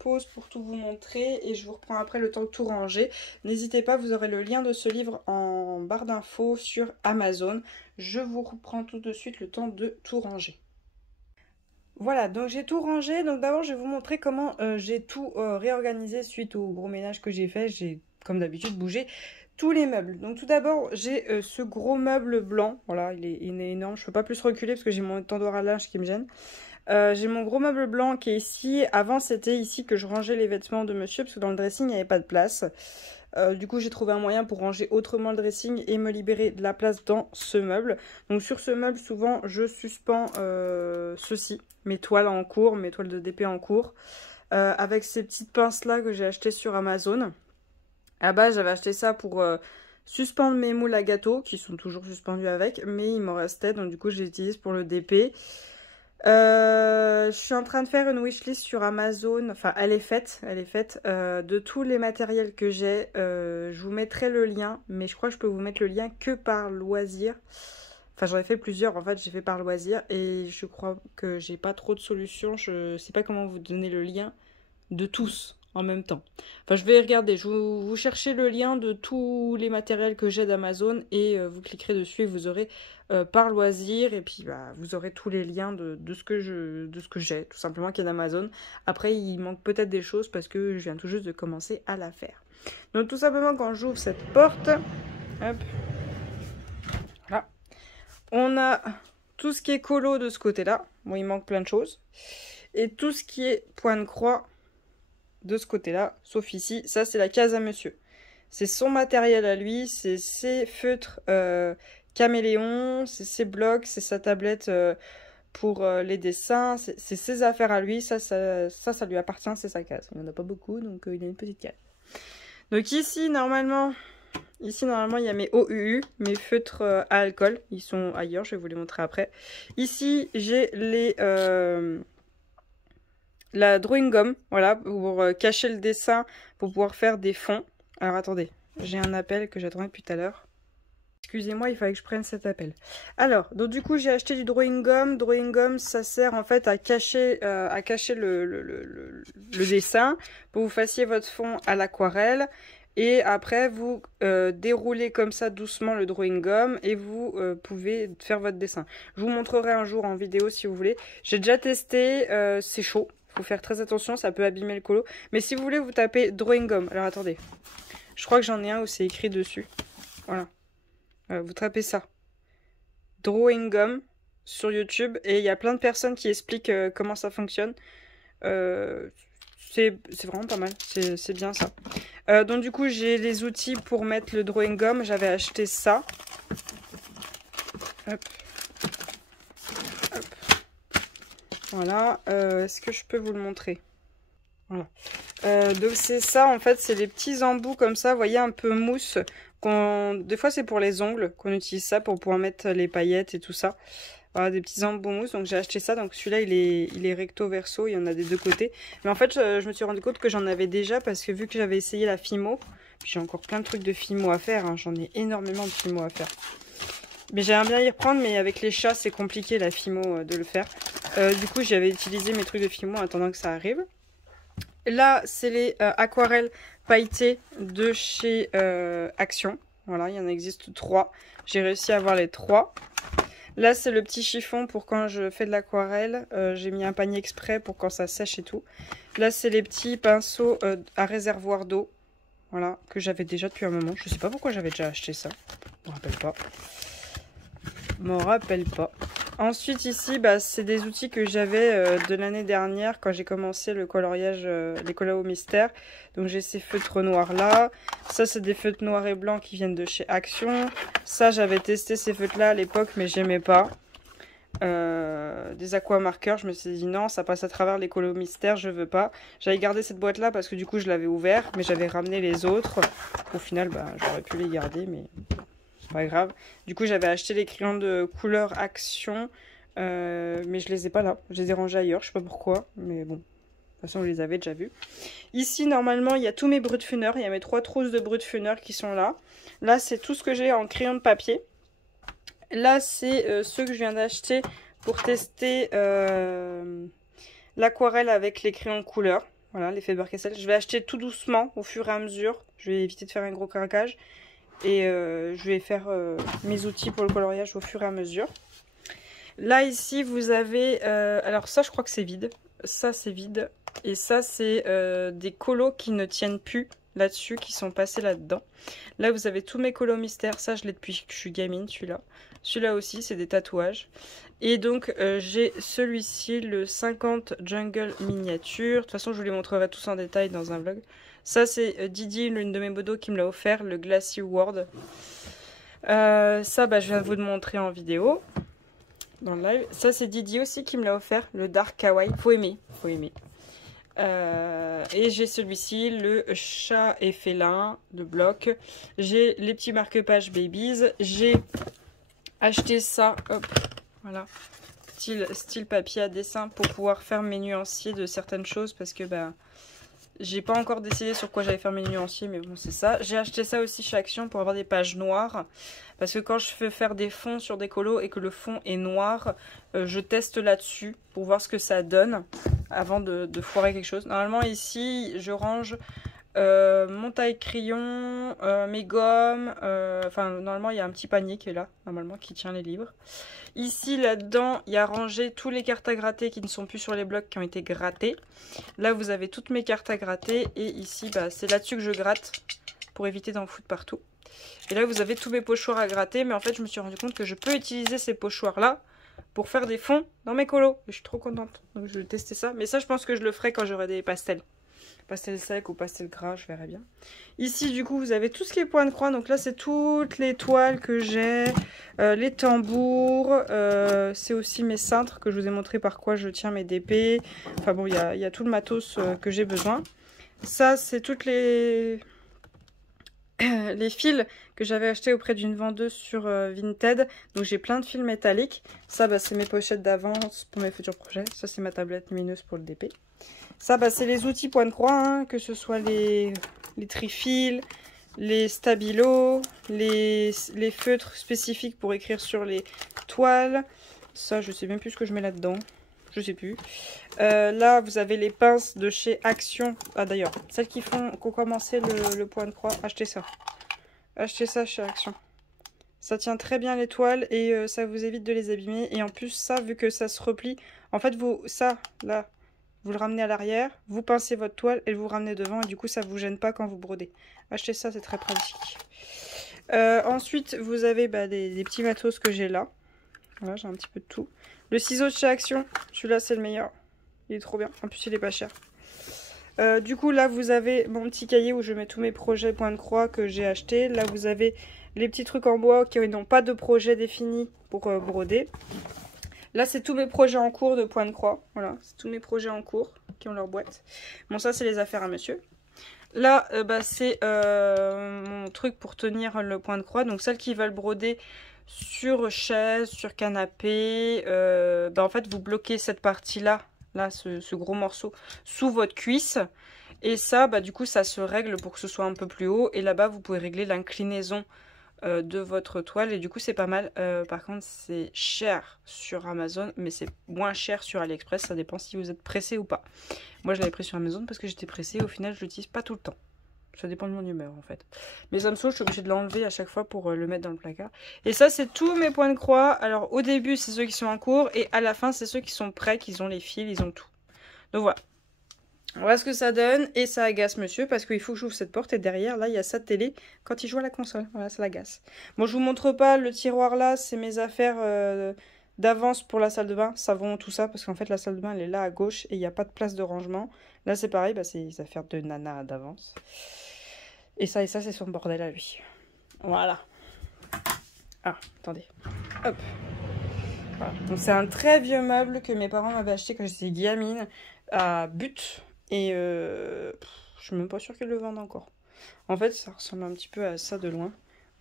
pause pour tout vous montrer et je vous reprends après le temps de tout ranger. N'hésitez pas, vous aurez le lien de ce livre en barre d'infos sur Amazon. Je vous reprends tout de suite le temps de tout ranger. Voilà, donc j'ai tout rangé. Donc d'abord je vais vous montrer comment j'ai tout réorganisé suite au gros ménage que j'ai fait. J'ai comme d'habitude bougé tous les meubles. Donc tout d'abord j'ai ce gros meuble blanc. Voilà, il est énorme. Je ne peux pas plus reculer parce que j'ai mon tendoir à linge qui me gêne. J'ai mon gros meuble blanc qui est ici. Avant c'était ici que je rangeais les vêtements de monsieur parce que dans le dressing il n'y avait pas de place. Du coup j'ai trouvé un moyen pour ranger autrement le dressing et me libérer de la place dans ce meuble. Donc sur ce meuble souvent je suspends ceci, mes toiles en cours, mes toiles de DP en cours. Avec ces petites pinces là que j'ai achetées sur Amazon. À la base, j'avais acheté ça pour suspendre mes moules à gâteau, qui sont toujours suspendus avec, mais il m'en restait, donc du coup, je les utilise pour le DP. Je suis en train de faire une wishlist sur Amazon, enfin, elle est faite, de tous les matériels que j'ai. Je vous mettrai le lien, mais je crois que je peux vous mettre le lien que par loisir. Enfin, j'en ai fait plusieurs, en fait, j'ai fait par loisir, et je crois que j'ai pas trop de solutions. Je sais pas comment vous donner le lien de tous en même temps. Enfin, je vais regarder, vous cherchez le lien de tous les matériels que j'ai d'Amazon et vous cliquerez dessus et vous aurez par loisir et puis bah, vous aurez tous les liens de ce que j'ai tout simplement qui est d'Amazon. Après, il manque peut-être des choses parce que je viens tout juste de commencer à la faire. Donc tout simplement quand j'ouvre cette porte, hop, voilà, on a tout ce qui est colo de ce côté-là. Bon, il manque plein de choses. Et tout ce qui est point de croix de ce côté-là, sauf ici, ça c'est la case à monsieur. C'est son matériel à lui, c'est ses feutres caméléon, c'est ses blocs, c'est sa tablette pour les dessins, c'est ses affaires à lui, ça lui appartient, c'est sa case. Il n'y en a pas beaucoup, donc il a une petite case. Donc ici, normalement, il y a mes OUU, mes feutres à alcool. Ils sont ailleurs, je vais vous les montrer après. Ici, j'ai la drawing gum, voilà, pour cacher le dessin, pour pouvoir faire des fonds. Alors attendez, j'ai un appel que j'attendais depuis tout à l'heure. Excusez-moi, il fallait que je prenne cet appel. Alors, donc du coup, j'ai acheté du drawing gum. Drawing gum, ça sert en fait à cacher le dessin pour que vous fassiez votre fond à l'aquarelle. Et après, vous déroulez comme ça doucement le drawing gum et vous pouvez faire votre dessin. Je vous montrerai un jour en vidéo si vous voulez. J'ai déjà testé, c'est chaud. Il faut faire très attention, ça peut abîmer le colo. Mais si vous voulez, vous tapez drawing gum. Alors attendez, je crois que j'en ai un où c'est écrit dessus. Voilà. Vous tapez ça. Drawing gum sur YouTube. Et il y a plein de personnes qui expliquent comment ça fonctionne. C'est vraiment pas mal. C'est bien ça. Donc du coup, j'ai les outils pour mettre le drawing gum. J'avais acheté ça. Hop. Hop. Voilà. Est-ce que je peux vous le montrer? Voilà. Donc c'est ça, en fait, c'est les petits embouts comme ça, vous voyez, un peu mousse. Des fois c'est pour les ongles qu'on utilise ça pour pouvoir mettre les paillettes et tout ça. Voilà, des petits embouts mousse, donc j'ai acheté ça. Donc celui-là il est recto verso, il y en a des deux côtés. Mais en fait je me suis rendu compte que j'en avais déjà parce que vu que j'avais essayé la Fimo, j'ai encore plein de trucs de Fimo à faire, hein, j'en ai énormément de Fimo à faire. Mais j'aimerais bien y reprendre, mais avec les chats c'est compliqué la Fimo de le faire. Du coup j'avais utilisé mes trucs de Fimo en attendant que ça arrive. Là, c'est les aquarelles pailletées de chez Action. Voilà, il y en existe 3. J'ai réussi à avoir les 3. Là, c'est le petit chiffon pour quand je fais de l'aquarelle. J'ai mis un panier exprès pour quand ça sèche et tout. Là, c'est les petits pinceaux à réservoir d'eau. Voilà, que j'avais déjà depuis un moment. Je sais pas pourquoi j'avais déjà acheté ça. Je me rappelle pas. Je m'en rappelle pas. Ensuite ici, bah, c'est des outils que j'avais de l'année dernière quand j'ai commencé le coloriage, les colos mystères. Donc j'ai ces feutres noirs là. Ça c'est des feutres noirs et blancs qui viennent de chez Action. Ça j'avais testé ces feutres là à l'époque mais j'aimais pas. Des aqua marqueurs, je me suis dit non, ça passe à travers les colos mystères, je veux pas. J'avais gardé cette boîte là parce que du coup je l'avais ouvert, mais j'avais ramené les autres. Au final, bah, j'aurais pu les garder, mais c'est pas grave. Du coup, j'avais acheté les crayons de couleur Action, mais je les ai pas là. Je les ai rangés ailleurs, je sais pas pourquoi, mais bon. De toute façon, je les avais déjà vus. Ici, normalement, il y a tous mes brut-funner. Il y a mes 3 trousses de brut-funner qui sont là. Là, c'est tout ce que j'ai en crayon de papier. Là, c'est ceux que je viens d'acheter pour tester l'aquarelle avec les crayons de couleur. Voilà, les Faber-Castell. Je vais acheter tout doucement au fur et à mesure. Je vais éviter de faire un gros craquage. Et je vais faire mes outils pour le coloriage au fur et à mesure. Là, ici, vous avez... alors ça, je crois que c'est vide. Ça, c'est vide. Et ça, c'est des colos qui ne tiennent plus là-dessus, qui sont passés là-dedans. Là, vous avez tous mes colos mystères. Ça, je l'ai depuis que je suis gamine, celui-là. Celui-là aussi, c'est des tatouages. Et donc, j'ai celui-ci, le 50 Jungle Miniature. De toute façon, je vous les montrerai tous en détail dans un vlog. Ça, c'est Didi, l'une de mes modos, qui me l'a offert, le Glassy World. Ça, bah, je viens de vous le montrer en vidéo, dans le live. Ça, c'est Didi aussi qui me l'a offert, le Dark Kawaii. Faut aimer, faut aimer. Et j'ai celui-ci, le chat et félin de bloc. J'ai les petits marque-pages Babies. J'ai acheté ça, hop, voilà, style papier à dessin pour pouvoir faire mes nuanciers de certaines choses parce que bah j'ai pas encore décidé sur quoi j'allais faire mes nuanciers, mais bon, c'est ça. J'ai acheté ça aussi chez Action pour avoir des pages noires. Parce que quand je fais faire des fonds sur des colos et que le fond est noir, je teste là-dessus pour voir ce que ça donne avant de foirer quelque chose. Normalement, ici, je range mon taille-crayon, mes gommes. Enfin, normalement, il y a un petit panier qui est là, normalement, qui tient les livres. Ici, là-dedans, il y a rangé tous les cartes à gratter qui ne sont plus sur les blocs, qui ont été grattés. Là, vous avez toutes mes cartes à gratter. Et ici, bah, c'est là-dessus que je gratte pour éviter d'en foutre partout. Et là, vous avez tous mes pochoirs à gratter. Mais en fait, je me suis rendu compte que je peux utiliser ces pochoirs-là pour faire des fonds dans mes colos. Je suis trop contente. Donc, je vais tester ça. Mais ça, je pense que je le ferai quand j'aurai des pastels. pastel sec ou pastel gras, je verrai bien. Ici, du coup, vous avez tout ce qui est point de croix. Donc là, c'est toutes les toiles que j'ai, les tambours. C'est aussi mes cintres que je vous ai montré par quoi je tiens mes DP. Enfin bon, il y a tout le matos que j'ai besoin. Ça, c'est toutes les fils que j'avais acheté auprès d'une vendeuse sur Vinted. Donc j'ai plein de fils métalliques. Ça, bah, c'est mes pochettes d'avance pour mes futurs projets. Ça, c'est ma tablette lumineuse pour le DP. Ça, bah, c'est les outils point de croix, hein, que ce soit les trifils, les stabilos, les feutres spécifiques pour écrire sur les toiles. Ça, je sais même plus ce que je mets là-dedans. Je sais plus. Là, vous avez les pinces de chez Action. Ah, d'ailleurs, celles qui ont commencé le point de croix, achetez ça. Achetez ça chez Action. Ça tient très bien les toiles et ça vous évite de les abîmer. Et en plus, ça, vu que ça se replie, en fait, ça, là, vous le ramenez à l'arrière, vous pincez votre toile et vous ramenez devant. Et du coup, ça ne vous gêne pas quand vous brodez. Achetez ça, c'est très pratique. Ensuite, vous avez des petits matos que j'ai là. Voilà, j'ai un petit peu de tout. Le ciseau de chez Action, celui-là, c'est le meilleur. Il est trop bien. En plus, il est pas cher. Du coup, là, vous avez mon petit cahier où je mets tous mes projets point de croix que j'ai achetés. Là, vous avez les petits trucs en bois qui n'ont pas de projet défini pour broder. Là, c'est tous mes projets en cours de point de croix. Voilà, c'est tous mes projets en cours qui ont leur boîte. Bon, ça, c'est les affaires à monsieur. Là, c'est mon truc pour tenir le point de croix. Donc, celles qui veulent broder sur chaise, sur canapé, en fait, vous bloquez cette partie-là. Là, ce gros morceau sous votre cuisse. Et ça, du coup, ça se règle pour que ce soit un peu plus haut. Et là-bas, vous pouvez régler l'inclinaison de votre toile. Et du coup, c'est pas mal. Par contre, c'est cher sur Amazon, mais c'est moins cher sur AliExpress. Ça dépend si vous êtes pressé ou pas. Moi, je l'avais pris sur Amazon parce que j'étais pressée. Au final, je l'utilise pas tout le temps. Ça dépend de mon humeur, en fait. Mais ça me saoule, je suis obligée de l'enlever à chaque fois pour le mettre dans le placard. Et ça, c'est tous mes points de croix. Alors, au début, c'est ceux qui sont en cours. Et à la fin, c'est ceux qui sont prêts, qui ont les fils, ils ont tout. Donc, voilà. Voilà ce que ça donne. Et ça agace monsieur, parce qu'il faut que j'ouvre cette porte. Et derrière, là, il y a sa télé quand il joue à la console. Voilà, ça l'agace. Bon, je vous montre pas le tiroir là. C'est mes affaires d'avance pour la salle de bain. Savon, tout ça. Parce qu'en fait, la salle de bain, elle est là à gauche. Et il n'y a pas de place de rangement. Là, c'est pareil. C'est les affaires de nana d'avance. Et ça, c'est son bordel à lui. Voilà. Ah, attendez. Hop. Voilà. Donc c'est un très vieux meuble que mes parents m'avaient acheté quand j'étais gamine à But. Et je suis même pas sûre qu'ils le vendent encore. En fait, ça ressemble un petit peu à ça de loin.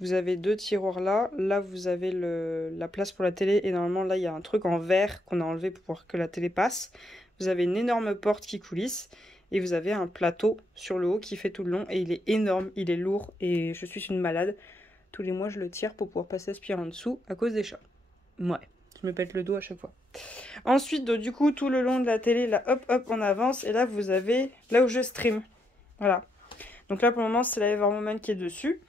Vous avez deux tiroirs là. Là, vous avez la place pour la télé. Et normalement, là, il y a un truc en verre qu'on a enlevé pour que la télé passe. Vous avez une énorme porte qui coulisse. Et vous avez un plateau sur le haut qui fait tout le long. Et il est énorme, il est lourd. Et je suis une malade. Tous les mois, je le tire pour pouvoir passer aspirant en dessous à cause des chats. Ouais, je me pète le dos à chaque fois. Ensuite, du coup, tout le long de la télé, là, hop, hop, on avance. Et là, vous avez là où je stream. Voilà. Donc là, pour le moment, c'est la Evermoment qui est dessus.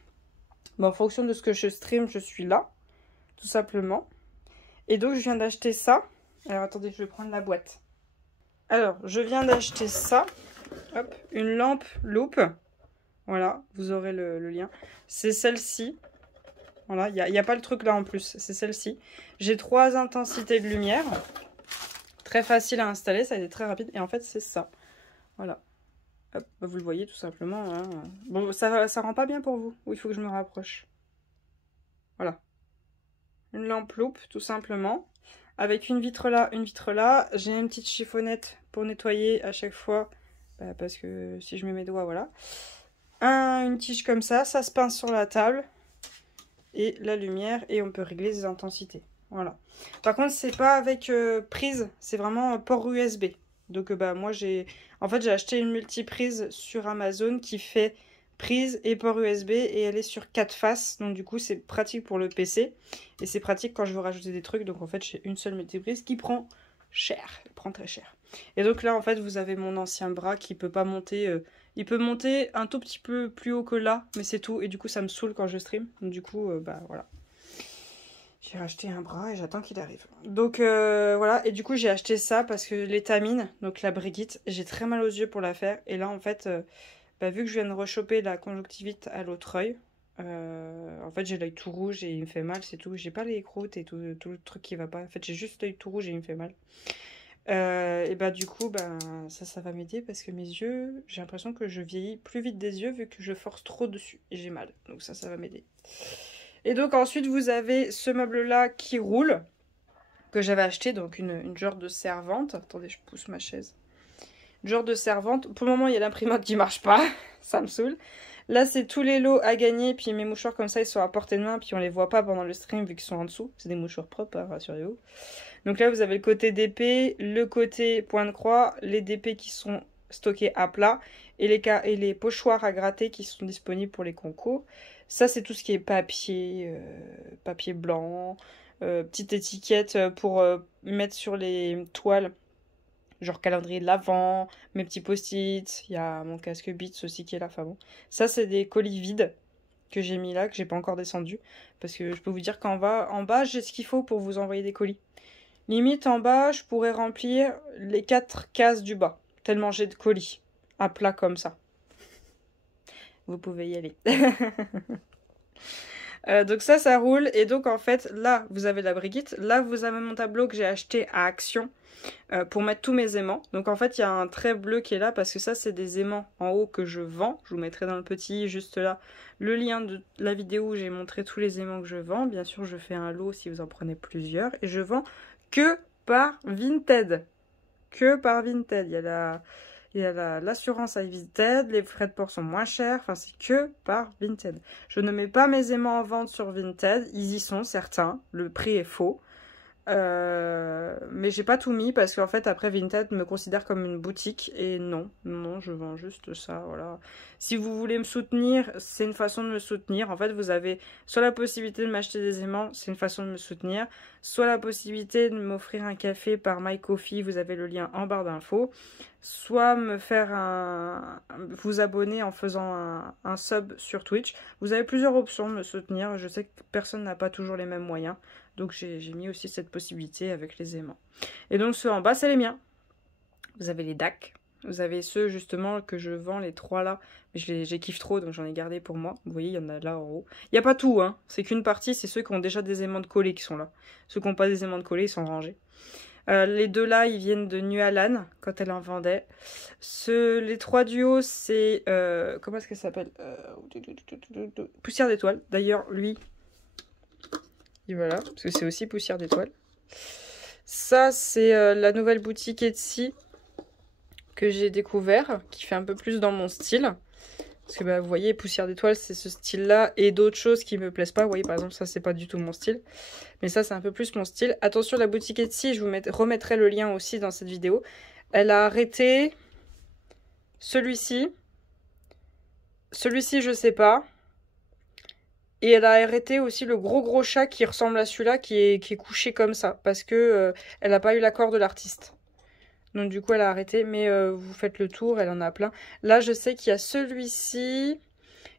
En fonction de ce que je stream, je suis là. Tout simplement. Et donc, je viens d'acheter ça. Alors, attendez, je vais prendre la boîte. Alors, je viens d'acheter ça. Hop, une lampe loupe. Voilà, vous aurez le lien. C'est celle-ci. Voilà, il n'y a pas le truc là en plus. C'est celle-ci. J'ai 3 intensités de lumière. Très facile à installer, ça a été très rapide. Et en fait, c'est ça. Voilà. Hop, vous le voyez tout simplement. Hein. Bon, ça rend pas bien pour vous. Ou il faut que je me rapproche. Voilà. Une lampe loupe, tout simplement. Avec une vitre là, une vitre là. J'ai une petite chiffonnette pour nettoyer à chaque fois. Parce que si je mets mes doigts, voilà. Une tige comme ça se pince sur la table. Et la lumière. Et on peut régler les intensités. Voilà. Par contre, c'est pas avec prise. C'est vraiment port USB. Donc moi, j'ai acheté une multiprise sur Amazon qui fait prise et port USB. Et elle est sur 4 faces. Donc du coup, c'est pratique pour le PC. Et c'est pratique quand je veux rajouter des trucs. Donc en fait, j'ai une seule multiprise qui prend cher. Elle prend très cher. Et donc là, en fait, vous avez mon ancien bras qui peut pas monter... il peut monter un tout petit peu plus haut que là, mais c'est tout. Et du coup, ça me saoule quand je stream. Donc, du coup, voilà. J'ai racheté un bras et j'attends qu'il arrive. Donc, voilà. Et du coup, j'ai acheté ça parce que l'étamine, donc la Brigitte, j'ai très mal aux yeux pour la faire. Et là, en fait, vu que je viens de rechoper la conjonctivite à l'autre œil, en fait, j'ai l'œil tout rouge et il me fait mal, c'est tout. J'ai pas les croûtes et tout le truc qui va pas. En fait, j'ai juste l'œil tout rouge et il me fait mal. Et bah du coup, bah, ça va m'aider parce que mes yeux, j'ai l'impression que je vieillis plus vite des yeux vu que je force trop dessus et j'ai mal. Donc ça va m'aider. Et donc ensuite, vous avez ce meuble-là qui roule, que j'avais acheté, donc une genre de servante. Attendez, je pousse ma chaise. Une genre de servante. Pour le moment, il y a l'imprimante qui marche pas. Ça me saoule. Là, c'est tous les lots à gagner. Puis mes mouchoirs comme ça, ils sont à portée de main. Puis on les voit pas pendant le stream vu qu'ils sont en dessous. C'est des mouchoirs propres, hein, rassurez-vous. Donc là, vous avez le côté d'épée, le côté point de croix, les DP qui sont stockés à plat et les pochoirs à gratter qui sont disponibles pour les concours. Ça, c'est tout ce qui est papier, papier blanc, petite étiquette pour mettre sur les toiles, genre calendrier de l'Avent, mes petits post-it, il y a mon casque Beats aussi qui est là, enfin bon. Ça, c'est des colis vides que j'ai mis là, que j'ai pas encore descendu, parce que je peux vous dire qu'en bas, j'ai ce qu'il faut pour vous envoyer des colis. Limite, en bas, je pourrais remplir les 4 cases du bas, tellement j'ai de colis, à plat comme ça. Vous pouvez y aller. Donc ça roule. Et donc, en fait, là, vous avez la Brigitte. Là, vous avez mon tableau que j'ai acheté à Action pour mettre tous mes aimants. Donc, en fait, il y a un trait bleu qui est là parce que ça, c'est des aimants en haut que je vends. Je vous mettrai dans le petit, juste là, le lien de la vidéo où j'ai montré tous les aimants que je vends. Bien sûr, je fais un lot si vous en prenez plusieurs. Et je vends que par Vinted. Que par Vinted. Il y a l'assurance à Vinted, les frais de port sont moins chers, enfin c'est que par Vinted. Je ne mets pas mes aimants en vente sur Vinted, ils y sont certains, le prix est faux. Mais j'ai pas tout mis parce qu'en fait après Vinted me considère comme une boutique et non, je vends juste ça, voilà. Si vous voulez me soutenir, c'est une façon de me soutenir. En fait, vous avez soit la possibilité de m'acheter des aimants, c'est une façon de me soutenir, soit la possibilité de m'offrir un café par My Coffee, vous avez le lien en barre d'infos, soit me faire vous abonner en faisant un sub sur Twitch. Vous avez plusieurs options de me soutenir, je sais que personne n'a pas toujours les mêmes moyens. Donc j'ai mis aussi cette possibilité avec les aimants. Et donc ceux en bas, c'est les miens. Vous avez les DAC. Vous avez ceux justement que je vends, les 3 là. Mais j'ai kiffe trop, donc j'en ai gardé pour moi. Vous voyez, il y en a là en haut. Il n'y a pas tout, hein. C'est qu'une partie, c'est ceux qui ont déjà des aimants de collés qui sont là. Ceux qui n'ont pas des aimants de collés, ils sont rangés. Les 2 là, ils viennent de Nualan, quand elle en vendait. Les 3 du haut, c'est... comment est-ce qu'elle s'appelle Poussière d'étoile. D'ailleurs, lui... Et voilà, parce que c'est aussi Poussière d'étoile. Ça, c'est la nouvelle boutique Etsy que j'ai découvert, qui fait un peu plus dans mon style. Parce que bah, vous voyez, Poussière d'étoile, c'est ce style-là, et d'autres choses qui me plaisent pas. Vous voyez, par exemple, ça, c'est pas du tout mon style. Mais ça, c'est un peu plus mon style. Attention, la boutique Etsy, je vous remettrai le lien aussi dans cette vidéo. Elle a arrêté celui-ci. Celui-ci, je sais pas. Et elle a arrêté aussi le gros chat qui ressemble à celui-là, qui est couché comme ça. Parce que elle n'a pas eu l'accord de l'artiste. Donc du coup, elle a arrêté. Mais vous faites le tour, elle en a plein. Là, je sais qu'il y a celui-ci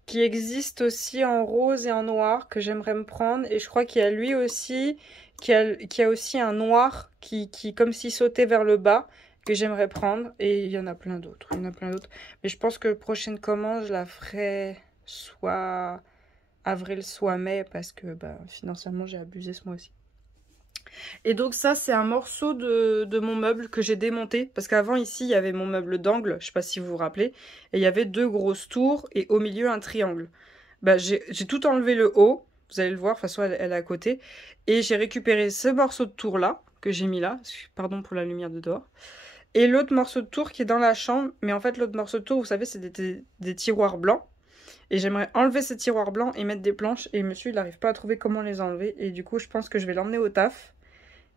qui existe aussi en rose et en noir que j'aimerais me prendre. Et je crois qu'il y a lui aussi, qui a aussi un noir qui comme s'il sautait vers le bas, que j'aimerais prendre. Et il y en a plein d'autres. Il y en a plein d'autres. Mais je pense que la prochaine commande, je la ferai soit... avril soit mai parce que bah, financièrement j'ai abusé ce mois-ci. Et donc ça c'est un morceau de mon meuble que j'ai démonté parce qu'avant ici il y avait mon meuble d'angle, je sais pas si vous vous rappelez, et il y avait 2 grosses tours et au milieu un triangle. Bah, j'ai tout enlevé le haut, vous allez le voir, de toute façon elle est à côté, et j'ai récupéré ce morceau de tour là que j'ai mis là, pardon pour la lumière de dehors, et l'autre morceau de tour qui est dans la chambre, mais en fait l'autre morceau de tour vous savez c'est des tiroirs blancs. Et j'aimerais enlever ces tiroirs blancs et mettre des planches. Et monsieur, il n'arrive pas à trouver comment les enlever. Et du coup, je pense que je vais l'emmener au taf.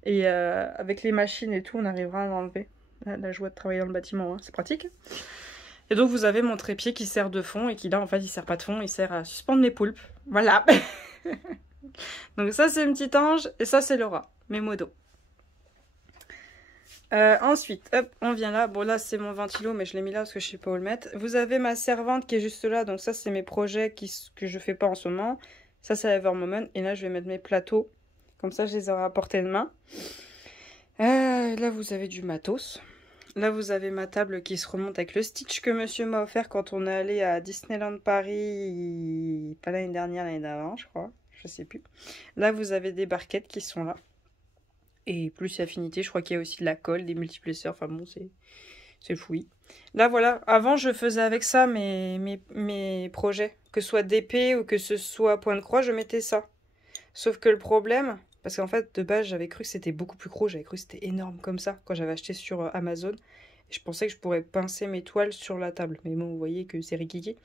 Et avec les machines et tout, on arrivera à l'enlever. La joie de travailler dans le bâtiment, hein, c'est pratique. Et donc, vous avez mon trépied qui sert de fond. Et qui là, en fait, il sert pas de fond. Il sert à suspendre mes poulpes. Voilà. Donc ça, c'est une petite ange. Et ça, c'est Laura, mes modos. Ensuite, hop, on vient là. Bon, là, c'est mon ventilo, mais je l'ai mis là parce que je sais pas où le mettre. Vous avez ma servante qui est juste là. Donc ça, c'est mes projets que je fais pas en ce moment. Ça, c'est Evermoment. Et là, je vais mettre mes plateaux. Comme ça, je les aurai à portée de main. Là, vous avez du matos. Là, vous avez ma table qui se remonte avec le Stitch que monsieur m'a offert quand on est allé à Disneyland Paris. Pas l'année dernière, l'année d'avant, je crois. Je sais plus. Là, vous avez des barquettes qui sont là. Et plus affinité, je crois qu'il y a aussi de la colle, des multiplesseurs, enfin bon, c'est fouillis. Là, voilà, avant, je faisais avec ça mes projets. Que ce soit d'épée ou que ce soit point de croix, je mettais ça. Sauf que le problème, parce qu'en fait, de base, j'avais cru que c'était beaucoup plus gros, j'avais cru que c'était énorme comme ça, quand j'avais acheté sur Amazon. Et je pensais que je pourrais pincer mes toiles sur la table. Mais bon, vous voyez que c'est rikiki.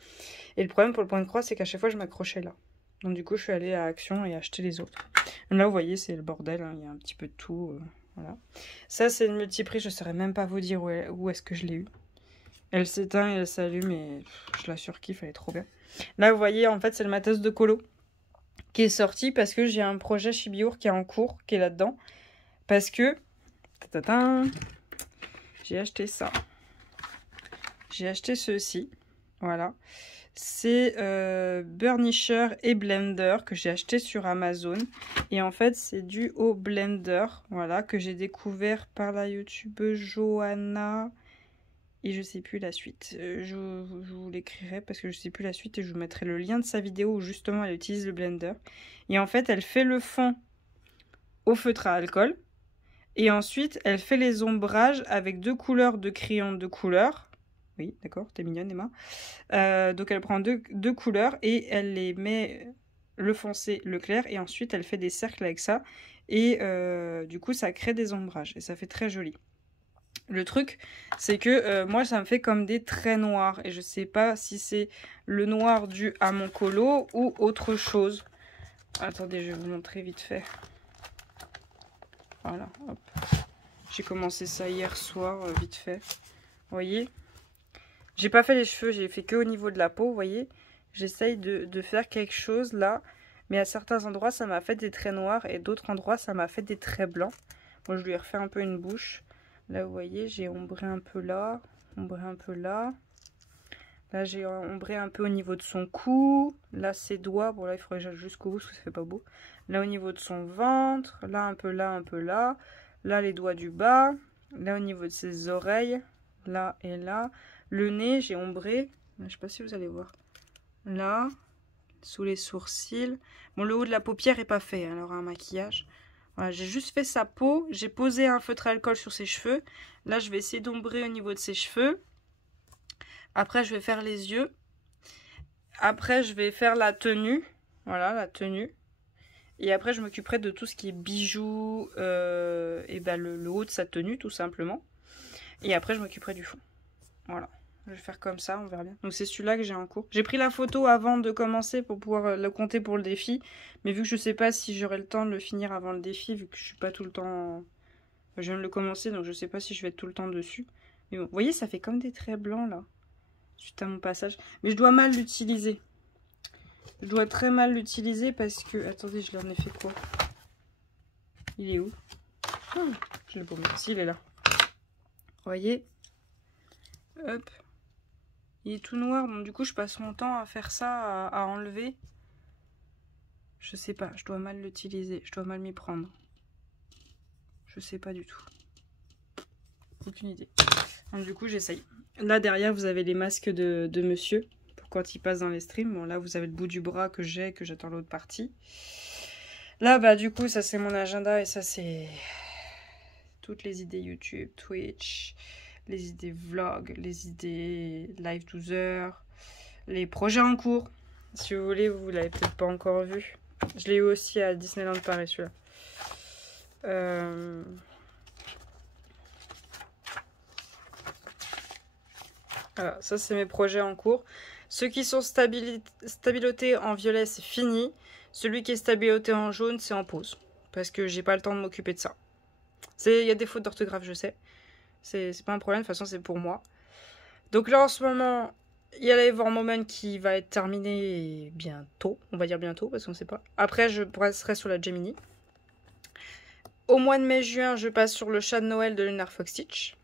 Et le problème pour le point de croix, c'est qu'à chaque fois, je m'accrochais là. Donc du coup, je suis allée à Action et acheter les autres. Là, vous voyez, c'est le bordel, hein, il y a un petit peu de tout. Voilà. Ça, c'est une multiprise, je ne saurais même pas vous dire où est-ce que je l'ai eu. Elle s'éteint et elle s'allume et je la surkiffe, elle est trop bien. Là, vous voyez, en fait, c'est le matos de colo qui est sorti parce que j'ai un projet Chibiur qui est en cours, qui est là-dedans. Parce que... j'ai acheté ça. J'ai acheté ceci. Voilà. C'est Burnisher et Blender que j'ai acheté sur Amazon. Et en fait, c'est dû au Blender, voilà, que j'ai découvert par la youtubeuse Johanna. Et je sais plus la suite. Je vous l'écrirai parce que je sais plus la suite et je vous mettrai le lien de sa vidéo où justement elle utilise le Blender. Et en fait, elle fait le fond au feutre à alcool. Et ensuite, elle fait les ombrages avec 2 couleurs de crayon de couleur. Oui, d'accord, t'es mignonne, Emma. Donc elle prend deux couleurs et elle les met le foncé, le clair. Et ensuite, elle fait des cercles avec ça. Et du coup, ça crée des ombrages. Et ça fait très joli. Le truc, c'est que moi, ça me fait comme des traits noirs. Et je sais pas si c'est le noir dû à mon colo ou autre chose. Attendez, je vais vous montrer vite fait. Voilà, hop. J'ai commencé ça hier soir, vite fait. Vous voyez? J'ai pas fait les cheveux, j'ai fait que au niveau de la peau, vous voyez. J'essaye de faire quelque chose là. Mais à certains endroits, ça m'a fait des traits noirs. Et d'autres endroits, ça m'a fait des traits blancs. Moi, je lui ai refait un peu une bouche. Là, vous voyez, j'ai ombré un peu là. Ombré un peu là. Là, j'ai ombré un peu au niveau de son cou. Là, ses doigts. Bon, là, il faudrait que j'aille jusqu'au bout parce que ça fait pas beau. Là, au niveau de son ventre. Là, un peu là, un peu là. Là, les doigts du bas. Là, au niveau de ses oreilles. Là et là. Le nez, j'ai ombré. Je sais pas si vous allez voir. Là. Sous les sourcils. Bon, le haut de la paupière est pas fait. Alors, un maquillage. Voilà, j'ai juste fait sa peau. J'ai posé un feutre à alcool sur ses cheveux. Là, je vais essayer d'ombrer au niveau de ses cheveux. Après, je vais faire les yeux. Après, je vais faire la tenue. Voilà, la tenue. Et après, je m'occuperai de tout ce qui est bijoux. Et ben, le haut de sa tenue, tout simplement. Et après, je m'occuperai du fond. Voilà. Je vais faire comme ça, on verra bien. Donc, c'est celui-là que j'ai en cours. J'ai pris la photo avant de commencer pour pouvoir le compter pour le défi. Mais vu que je sais pas si j'aurai le temps de le finir avant le défi, vu que je suis pas tout le temps... Je viens de le commencer, donc je sais pas si je vais être tout le temps dessus. Mais bon, vous voyez, ça fait comme des traits blancs, là. Suite à mon passage. Mais je dois mal l'utiliser. Je dois très mal l'utiliser parce que... Attendez, je leur ai fait quoi? Il est où? Oh, je l'ai pas mis. Si, il est là. Vous voyez? Hop. Il est tout noir, donc du coup, je passe mon temps à faire ça, à enlever. Je sais pas, je dois mal l'utiliser. Je dois mal m'y prendre. Je sais pas du tout. Aucune idée. Donc du coup, j'essaye. Là, derrière, vous avez les masques de monsieur. Pour quand il passe dans les streams. Bon, là, vous avez le bout du bras que j'attends l'autre partie. Là, bah, du coup, ça, c'est mon agenda. Et ça, c'est toutes les idées YouTube, Twitch, les idées vlog, les idées live 12 heures, les projets en cours. Si vous voulez, vous l'avez peut-être pas encore vu. Je l'ai eu aussi à Disneyland Paris, celui-là. Voilà, ça c'est mes projets en cours. Ceux qui sont stabilotés en violet, c'est fini. Celui qui est stabiloté en jaune, c'est en pause. Parce que j'ai pas le temps de m'occuper de ça. Il y a des fautes d'orthographe, je sais. C'est pas un problème, de toute façon c'est pour moi. Donc là en ce moment, il y a l'Ever Moment qui va être terminé bientôt. On va dire bientôt parce qu'on sait pas. Après je passerai sur la Gemini. Au mois de mai-juin, je passe sur le chat de Noël de Lunar Fox Stitch.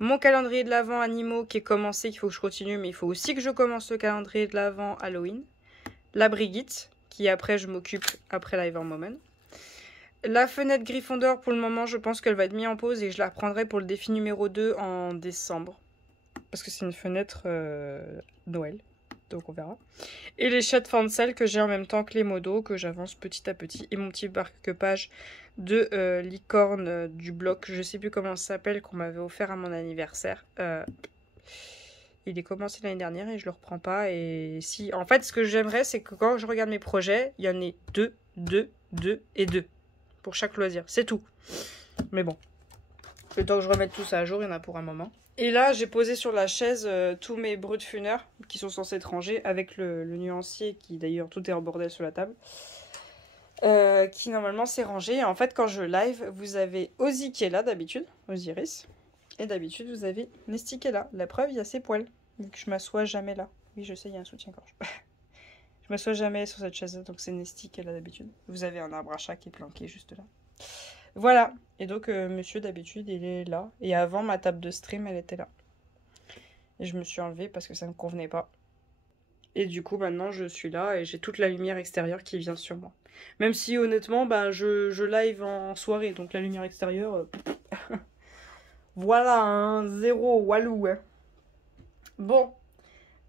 Mon calendrier de l'Avent animaux qui est commencé, qu'il faut que je continue, mais il faut aussi que je commence le calendrier de l'Avent Halloween. La Brigitte, qui après je m'occupe après l'Ever Moment. La fenêtre Gryffondor, pour le moment, je pense qu'elle va être mise en pause et je la reprendrai pour le défi numéro 2 en décembre. Parce que c'est une fenêtre Noël. donc on verra. Et les chats fancel que j'ai en même temps que les modos, que j'avance petit à petit. Et mon petit marque-page de licorne du bloc, je sais plus comment ça s'appelle, qu'on m'avait offert à mon anniversaire. Il est commencé l'année dernière et je le reprends pas. Et si, en fait, ce que j'aimerais, c'est que quand je regarde mes projets, il y en ait 2, 2, 2 et 2 pour chaque loisir. C'est tout. Mais bon, le temps que je remette tout ça à jour, il y en a pour un moment. Et là, j'ai posé sur la chaise tous mes brutes funeurs qui sont censés être rangés avec le nuancier qui, d'ailleurs, tout est en bordel sur la table. Qui normalement s'est rangé. Et en fait, quand je live, vous avez Ozzy qui est là d'habitude, Osiris. Et d'habitude, vous avez Nesty qui est là. La preuve, il y a ses poils. Donc je m'assois jamais là. Oui, je sais, il y a un soutien-gorge. Je m'assois jamais sur cette chaise, donc c'est Nesty qui est là d'habitude. Vous avez un arbre à chat qui est planqué juste là. Voilà. Et donc, monsieur, d'habitude, il est là. Et avant, ma table de stream, elle était là. Et je me suis enlevée parce que ça ne me convenait pas. Et du coup, maintenant, je suis là et j'ai toute la lumière extérieure qui vient sur moi. Même si, honnêtement, bah, je live en soirée, donc la lumière extérieure... Voilà, hein, zéro, walou. Hein. Bon,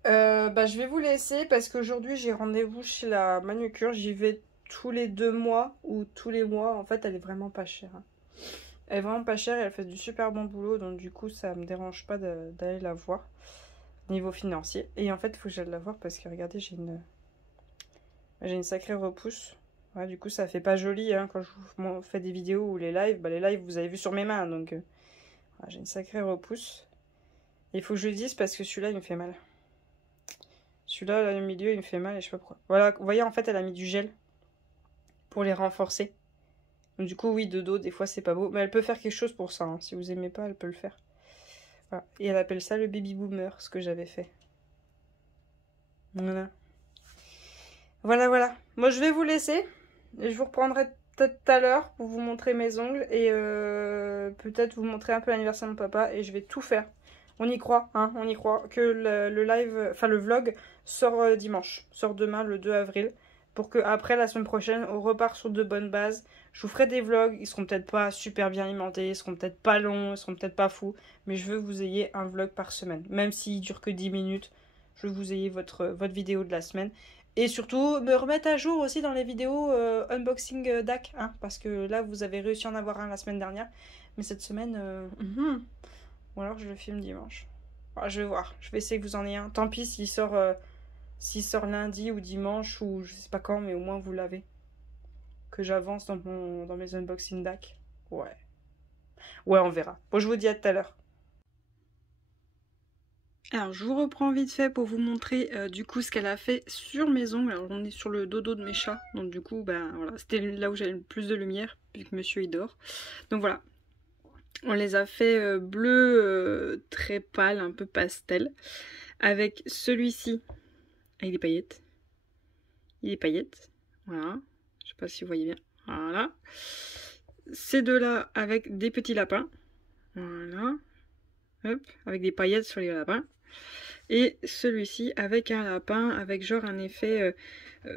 bah, je vais vous laisser parce qu'aujourd'hui j'ai rendez-vous chez la manucure. J'y vais tous les 2 mois ou tous les mois. En fait, elle est vraiment pas chère. Hein. Elle est vraiment pas chère et elle fait du super bon boulot. Donc du coup, ça me dérange pas d'aller la voir niveau financier. Et en fait, il faut que j'aille la voir parce que regardez, j'ai une sacrée repousse. Ouais, du coup, ça fait pas joli hein, quand je vous fais des vidéos ou les lives. Bah, les lives, vous avez vu sur mes mains. Donc j'ai une sacrée repousse. Il faut que je le dise parce que celui-là, il me fait mal. Celui-là, là, le milieu, il me fait mal et je sais pas pourquoi. Voilà, vous voyez, en fait, elle a mis du gel pour les renforcer. Donc, du coup, oui, de dos, des fois, c'est pas beau. Mais elle peut faire quelque chose pour ça. Hein. Si vous aimez pas, elle peut le faire. Voilà. Et elle appelle ça le baby boomer, ce que j'avais fait. Voilà. Voilà, voilà. Moi, je vais vous laisser. Et je vous reprendrai peut-être tout à l'heure pour vous montrer mes ongles. Et peut-être vous montrer un peu l'anniversaire de mon papa. Et je vais tout faire. On y croit, hein, on y croit. Que le live, enfin le vlog sort dimanche. Sort demain, le 2 avril. Pour que après la semaine prochaine, on repart sur de bonnes bases. Je vous ferai des vlogs. Ils seront peut-être pas super bien alimentés. Ils seront peut-être pas longs. Ils seront peut-être pas fous. Mais je veux que vous ayez un vlog par semaine. Même s'il dure que 10 minutes. Je veux que vous ayez votre vidéo de la semaine. Et surtout, me remettre à jour aussi dans les vidéos unboxing DAC. Hein, parce que là, vous avez réussi à en avoir un la semaine dernière. Mais cette semaine... Ou alors je le filme dimanche. Enfin, je vais voir. Je vais essayer que vous en ayez un. Tant pis s'il sort lundi ou dimanche ou je sais pas quand, mais au moins vous l'avez. Que j'avance dans mes unboxing DAC. Ouais. Ouais, on verra. Bon, je vous dis à tout à l'heure. Alors, je vous reprends vite fait pour vous montrer du coup ce qu'elle a fait sur mes ongles. Alors, on est sur le dodo de mes chats. Donc, du coup, ben voilà. C'était là où j'avais le plus de lumière, vu que monsieur il dort. Donc, voilà. On les a fait bleu très pâle, un peu pastel. Avec celui-ci, avec des paillettes. Il y a des paillettes. Voilà. Je sais pas si vous voyez bien. Voilà. Ces deux-là avec des petits lapins. Voilà. Hop. Avec des paillettes sur les lapins. Et celui-ci avec un lapin, avec genre un effet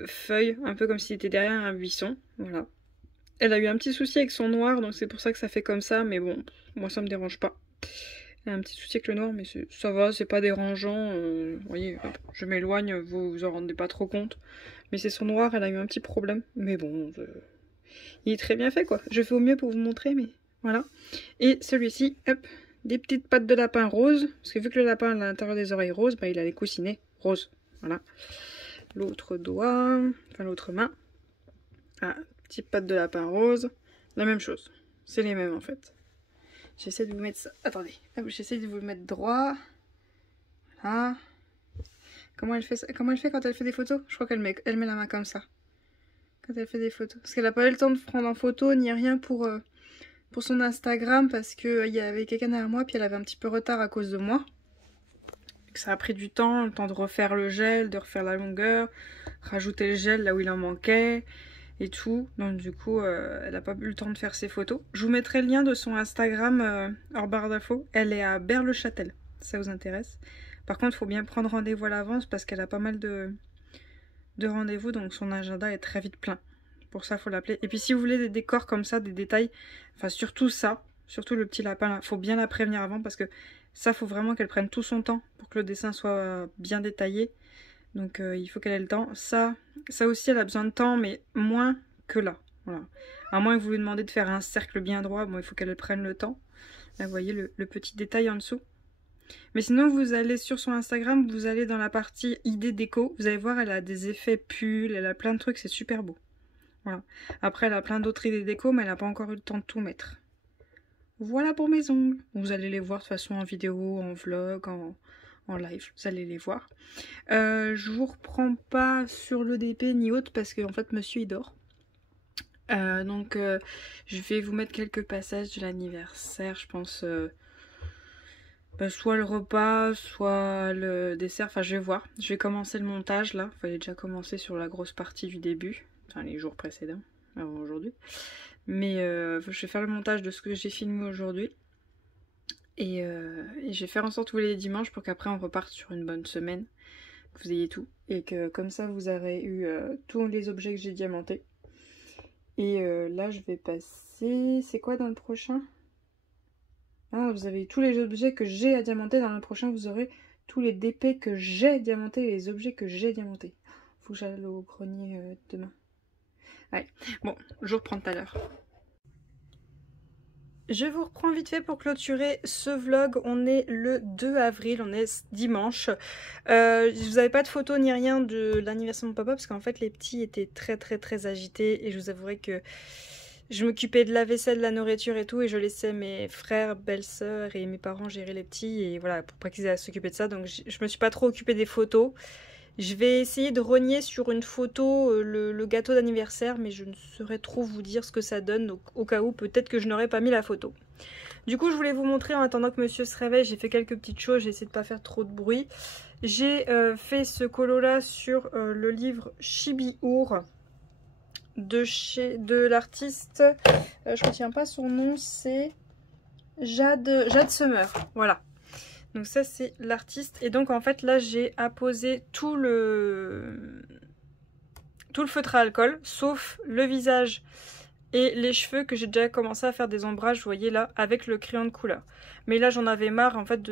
feuille, un peu comme s'il était derrière un buisson. Voilà. Elle a eu un petit souci avec son noir, donc c'est pour ça que ça fait comme ça, mais bon, moi ça me dérange pas. Elle a un petit souci avec le noir, mais ça va, c'est pas dérangeant. Vous voyez, hop, je m'éloigne, vous vous en rendez pas trop compte. Mais c'est son noir, elle a eu un petit problème. Mais bon, il est très bien fait quoi. Je fais au mieux pour vous montrer, mais voilà. Et celui-ci, hop, des petites pattes de lapin rose. Parce que vu que le lapin a l'intérieur des oreilles roses, bah, il a les coussinets roses. Voilà. L'autre doigt, enfin l'autre main. Ah, petite patte de lapin rose. La même chose. C'est les mêmes en fait. J'essaie de vous mettre ça. Attendez. J'essaie de vous le mettre droit. Voilà. Comment elle fait ça? Comment elle fait quand elle fait des photos? Je crois qu'elle met la main comme ça. Quand elle fait des photos. Parce qu'elle n'a pas eu le temps de prendre en photo ni rien pour son Instagram. Parce qu'il y avait quelqu'un derrière moi. Puis elle avait un petit peu retard à cause de moi. Ça a pris du temps. Le temps de refaire le gel, de refaire la longueur. Rajouter le gel là où il en manquait. Et tout, donc du coup elle n'a pas eu le temps de faire ses photos. Je vous mettrai le lien de son Instagram hors barre d'infos. Elle est à Berle-Châtel, si ça vous intéresse. Par contre il faut bien prendre rendez-vous à l'avance parce qu'elle a pas mal de rendez-vous, donc son agenda est très vite plein. Pour ça il faut l'appeler. Et puis si vous voulez des décors comme ça, des détails, enfin surtout ça, surtout le petit lapin là, faut bien la prévenir avant parce que ça faut vraiment qu'elle prenne tout son temps pour que le dessin soit bien détaillé. Donc il faut qu'elle ait le temps. Ça aussi elle a besoin de temps, mais moins que là. Voilà. À moins que vous lui demandez de faire un cercle bien droit, bon il faut qu'elle prenne le temps. Là vous voyez le petit détail en dessous. Mais sinon vous allez sur son Instagram, vous allez dans la partie idées déco. Vous allez voir, elle a des effets pulls, elle a plein de trucs, c'est super beau. Voilà. Après elle a plein d'autres idées déco, mais elle n'a pas encore eu le temps de tout mettre. Voilà pour mes ongles. Vous allez les voir de toute façon en vidéo, en vlog, en live. Vous allez les voir. Je vous reprends pas sur l'EDP ni autre parce que en fait monsieur il dort. Donc je vais vous mettre quelques passages de l'anniversaire, je pense. Soit le repas, soit le dessert. Enfin je vais voir. Je vais commencer le montage là. Il fallait déjà commencer sur la grosse partie du début. Enfin les jours précédents, avant aujourd'hui. Mais je vais faire le montage de ce que j'ai filmé aujourd'hui. Et je vais faire en sorte tous les dimanches pour qu'après on reparte sur une bonne semaine. Que vous ayez tout. Et que comme ça vous aurez eu tous les objets que j'ai diamantés. Et là je vais passer... C'est quoi dans le prochain? Ah, vous avez tous les objets que j'ai à diamanter. Dans le prochain vous aurez tous les DP que j'ai diamantés et les objets que j'ai diamantés. Faut que j'aille au grenier demain. Ouais, bon, je reprends tout à l'heure. Je vous reprends vite fait pour clôturer ce vlog. On est le 2 avril, on est dimanche. Vous n'avez pas de photo ni rien de l'anniversaire de mon papa parce qu'en fait les petits étaient très agités et je vous avouerai que je m'occupais de la vaisselle, de la nourriture et tout et je laissais mes frères, belles-sœurs et mes parents gérer les petits et voilà pour pas qu'ils aient à s'occuper de ça. Donc je me suis pas trop occupée des photos. Je vais essayer de rogner sur une photo le gâteau d'anniversaire, mais je ne saurais trop vous dire ce que ça donne, donc au cas où, peut-être que je n'aurais pas mis la photo. Du coup, je voulais vous montrer, en attendant que monsieur se réveille, j'ai fait quelques petites choses, j'ai essayé de ne pas faire trop de bruit. J'ai fait ce colo-là sur le livre Chibi-Our de l'artiste, je ne retiens pas son nom, c'est Jade Summer, voilà. Donc ça c'est l'artiste et donc en fait là j'ai apposé tout le feutre à alcool sauf le visage et les cheveux que j'ai déjà commencé à faire des ombrages, vous voyez là, avec le crayon de couleur. Mais là j'en avais marre en fait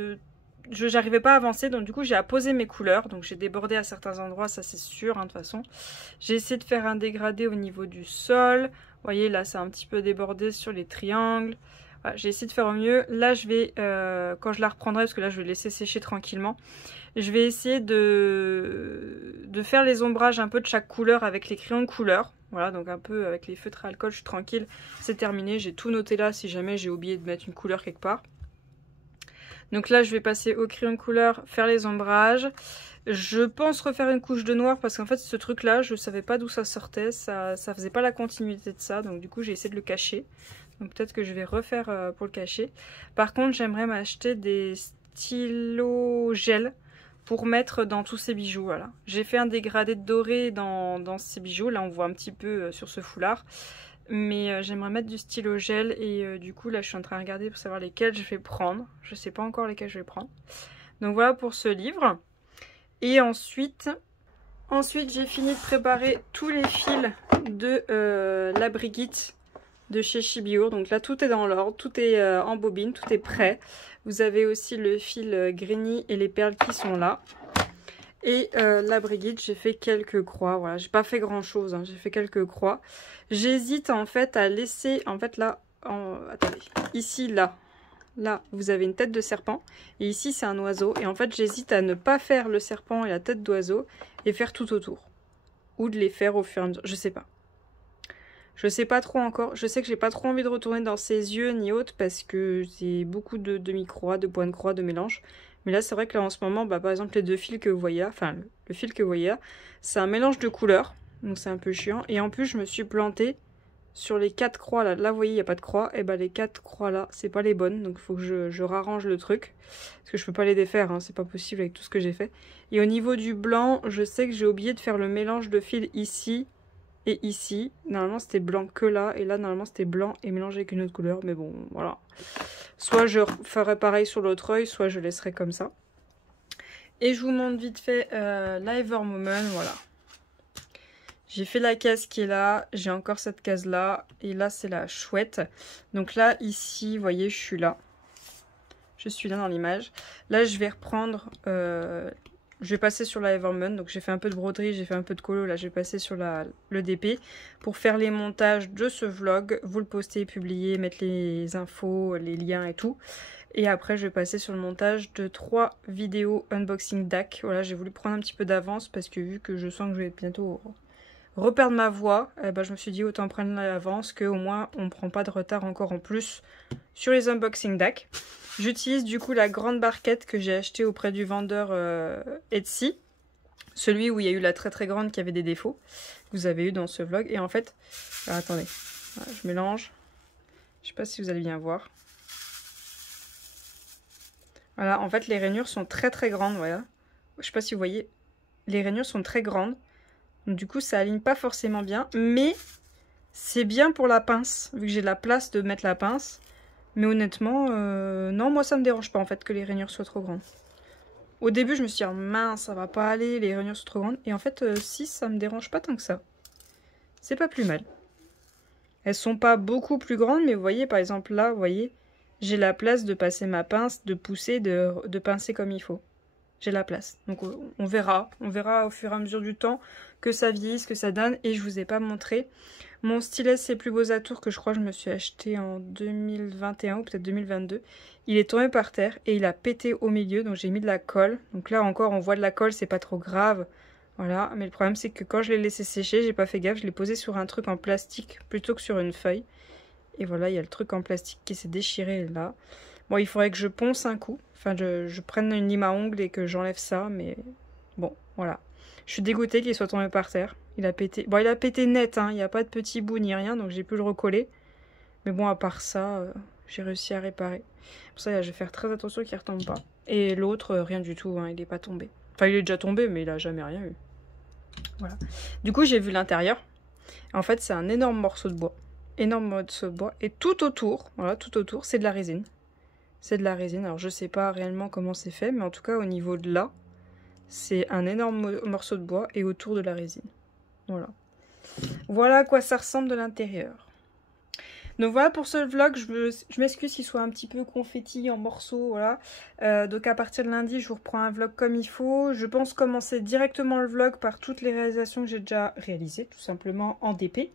j'arrivais pas à avancer donc du coup j'ai apposé mes couleurs, donc j'ai débordé à certains endroits, ça c'est sûr hein, de toute façon. J'ai essayé de faire un dégradé au niveau du sol, vous voyez là c'est un petit peu débordé sur les triangles. Voilà, j'ai essayé de faire au mieux. Là, je vais, quand je la reprendrai, parce que là, je vais laisser sécher tranquillement, je vais essayer de faire les ombrages un peu de chaque couleur avec les crayons de couleur. Voilà, donc un peu avec les feutres à alcool, je suis tranquille. C'est terminé, j'ai tout noté là si jamais j'ai oublié de mettre une couleur quelque part. Donc là, je vais passer au crayon de couleur, faire les ombrages. Je pense refaire une couche de noir parce qu'en fait, ce truc-là, je ne savais pas d'où ça sortait. Ça faisait pas la continuité de ça, donc du coup, j'ai essayé de le cacher. Donc peut-être que je vais refaire pour le cacher. Par contre, j'aimerais m'acheter des stylos gel pour mettre dans tous ces bijoux. Voilà. J'ai fait un dégradé de doré dans ces bijoux. Là, on voit un petit peu sur ce foulard. Mais j'aimerais mettre du stylo gel et du coup, là, je suis en train de regarder pour savoir lesquels je vais prendre. Je sais pas encore lesquels je vais prendre. Donc voilà pour ce livre. Et ensuite j'ai fini de préparer tous les fils de la Brigitte de chez Chibi-Our. Donc là tout est dans l'ordre, tout est en bobine, tout est prêt. Vous avez aussi le fil Grigny et les perles qui sont là. Et la Brigitte, j'ai fait quelques croix. Voilà, j'ai pas fait grand chose, hein, j'ai fait quelques croix. J'hésite en fait à laisser, en fait là, attendez, ici là vous avez une tête de serpent et ici c'est un oiseau. Et en fait j'hésite à ne pas faire le serpent et la tête d'oiseau et faire tout autour. Ou de les faire au fur et à mesure, je sais pas. Je sais pas trop encore. Je sais que j'ai pas trop envie de retourner dans ses yeux ni autre parce que c'est beaucoup de demi-croix, de points de croix, de mélange. Mais là, c'est vrai que là, en ce moment, bah, par exemple, les deux fils que vous voyez là, enfin, le fil que vous voyez là, c'est un mélange de couleurs. Donc, c'est un peu chiant. Et en plus, je me suis plantée sur les 4 croix là. Là, vous voyez, il n'y a pas de croix. Et bah, les 4 croix là, c'est pas les bonnes. Donc, il faut que je rarrange le truc. Parce que je peux pas les défaire, hein, c'est pas possible avec tout ce que j'ai fait. Et au niveau du blanc, je sais que j'ai oublié de faire le mélange de fils ici. Et ici, normalement c'était blanc que là, et là normalement c'était blanc et mélangé avec une autre couleur, mais bon, voilà. Soit je ferai pareil sur l'autre œil, soit je laisserai comme ça. Et je vous montre vite fait la Evermomen, voilà. J'ai fait la case qui est là, j'ai encore cette case là, et là c'est la chouette. Donc là, ici, vous voyez, je suis là. Je suis là dans l'image. Là, je vais reprendre je vais passer sur la Evermoon. Donc j'ai fait un peu de broderie, j'ai fait un peu de colo. Là, je vais passer sur le DP pour faire les montages de ce vlog. Vous le postez, publier, mettre les infos, les liens et tout. Et après, je vais passer sur le montage de 3 vidéos unboxing DAC. Voilà, j'ai voulu prendre un petit peu d'avance parce que vu que je sens que je vais bientôt reperdre ma voix, je me suis dit autant prendre l'avance qu'au moins on ne prend pas de retard encore en plus sur les unboxing DAC. J'utilise du coup la grande barquette que j'ai achetée auprès du vendeur Etsy. Celui où il y a eu la très très grande qui avait des défauts. Que vous avez eu dans ce vlog. Et en fait, alors, attendez, voilà, je mélange. Je sais pas si vous allez bien voir. Voilà, en fait les rainures sont très très grandes, voilà. Je sais pas si vous voyez, les rainures sont très grandes. Donc du coup ça aligne pas forcément bien, mais c'est bien pour la pince, vu que j'ai la place de mettre la pince. Mais honnêtement, non, moi ça me dérange pas en fait que les rainures soient trop grandes. Au début je me suis dit, oh, mince, ça va pas aller, les rainures sont trop grandes. Et en fait, si, ça me dérange pas tant que ça. C'est pas plus mal. Elles sont pas beaucoup plus grandes, mais vous voyez, par exemple là, vous voyez, j'ai la place de passer ma pince, de pousser, de pincer comme il faut. J'ai la place. Donc on verra au fur et à mesure du temps que ça vieillisse, que ça donne. Et je vous ai pas montré mon stylet C'est Plus Beaux Atours que je crois que je me suis acheté en 2021 ou peut-être 2022. Il est tombé par terre et il a pété au milieu, donc j'ai mis de la colle. Donc là encore on voit de la colle, c'est pas trop grave. Voilà, mais le problème c'est que quand je l'ai laissé sécher, j'ai pas fait gaffe, je l'ai posé sur un truc en plastique plutôt que sur une feuille. Et voilà, il y a le truc en plastique qui s'est déchiré là. Bon, il faudrait que je ponce un coup. Enfin, je prenne une lime à ongles et que j'enlève ça, mais bon, voilà. Je suis dégoûtée qu'il soit tombé par terre. Il a pété. Bon, il a pété net, hein. Il n'y a pas de petits bouts ni rien, donc j'ai pu le recoller. Mais bon, à part ça, j'ai réussi à réparer. Pour ça, là, je vais faire très attention qu'il ne retombe pas. Et l'autre, rien du tout, hein, il n'est pas tombé. Enfin, il est déjà tombé, mais il n'a jamais rien eu. Voilà. Du coup, j'ai vu l'intérieur. En fait, c'est un énorme morceau de bois. Énorme morceau de bois. Et tout autour, voilà, tout autour, c'est de la résine. C'est de la résine. Alors, je sais pas réellement comment c'est fait, mais en tout cas, au niveau de là, c'est un énorme morceau de bois et autour de la résine. Voilà. Voilà à quoi ça ressemble de l'intérieur. Donc voilà pour ce vlog, je m'excuse s'il soit un petit peu confetti en morceaux, voilà. Donc à partir de lundi, je vous reprends un vlog comme il faut. Je pense commencer directement le vlog par toutes les réalisations que j'ai déjà réalisées, tout simplement en DP.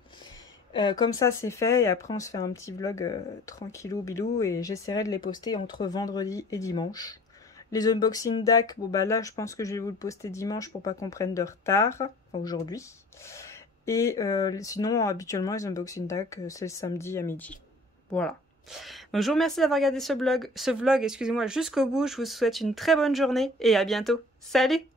Comme ça c'est fait et après on se fait un petit vlog tranquillou bilou et j'essaierai de les poster entre vendredi et dimanche. Les unboxing DAC, bon bah là je pense que je vais vous le poster dimanche pour pas qu'on prenne de retard, enfin, aujourd'hui. Et sinon habituellement les unboxing DAC c'est le samedi à midi. Voilà. Donc je vous remercie d'avoir regardé ce vlog excusez-moi, jusqu'au bout. Je vous souhaite une très bonne journée et à bientôt. Salut!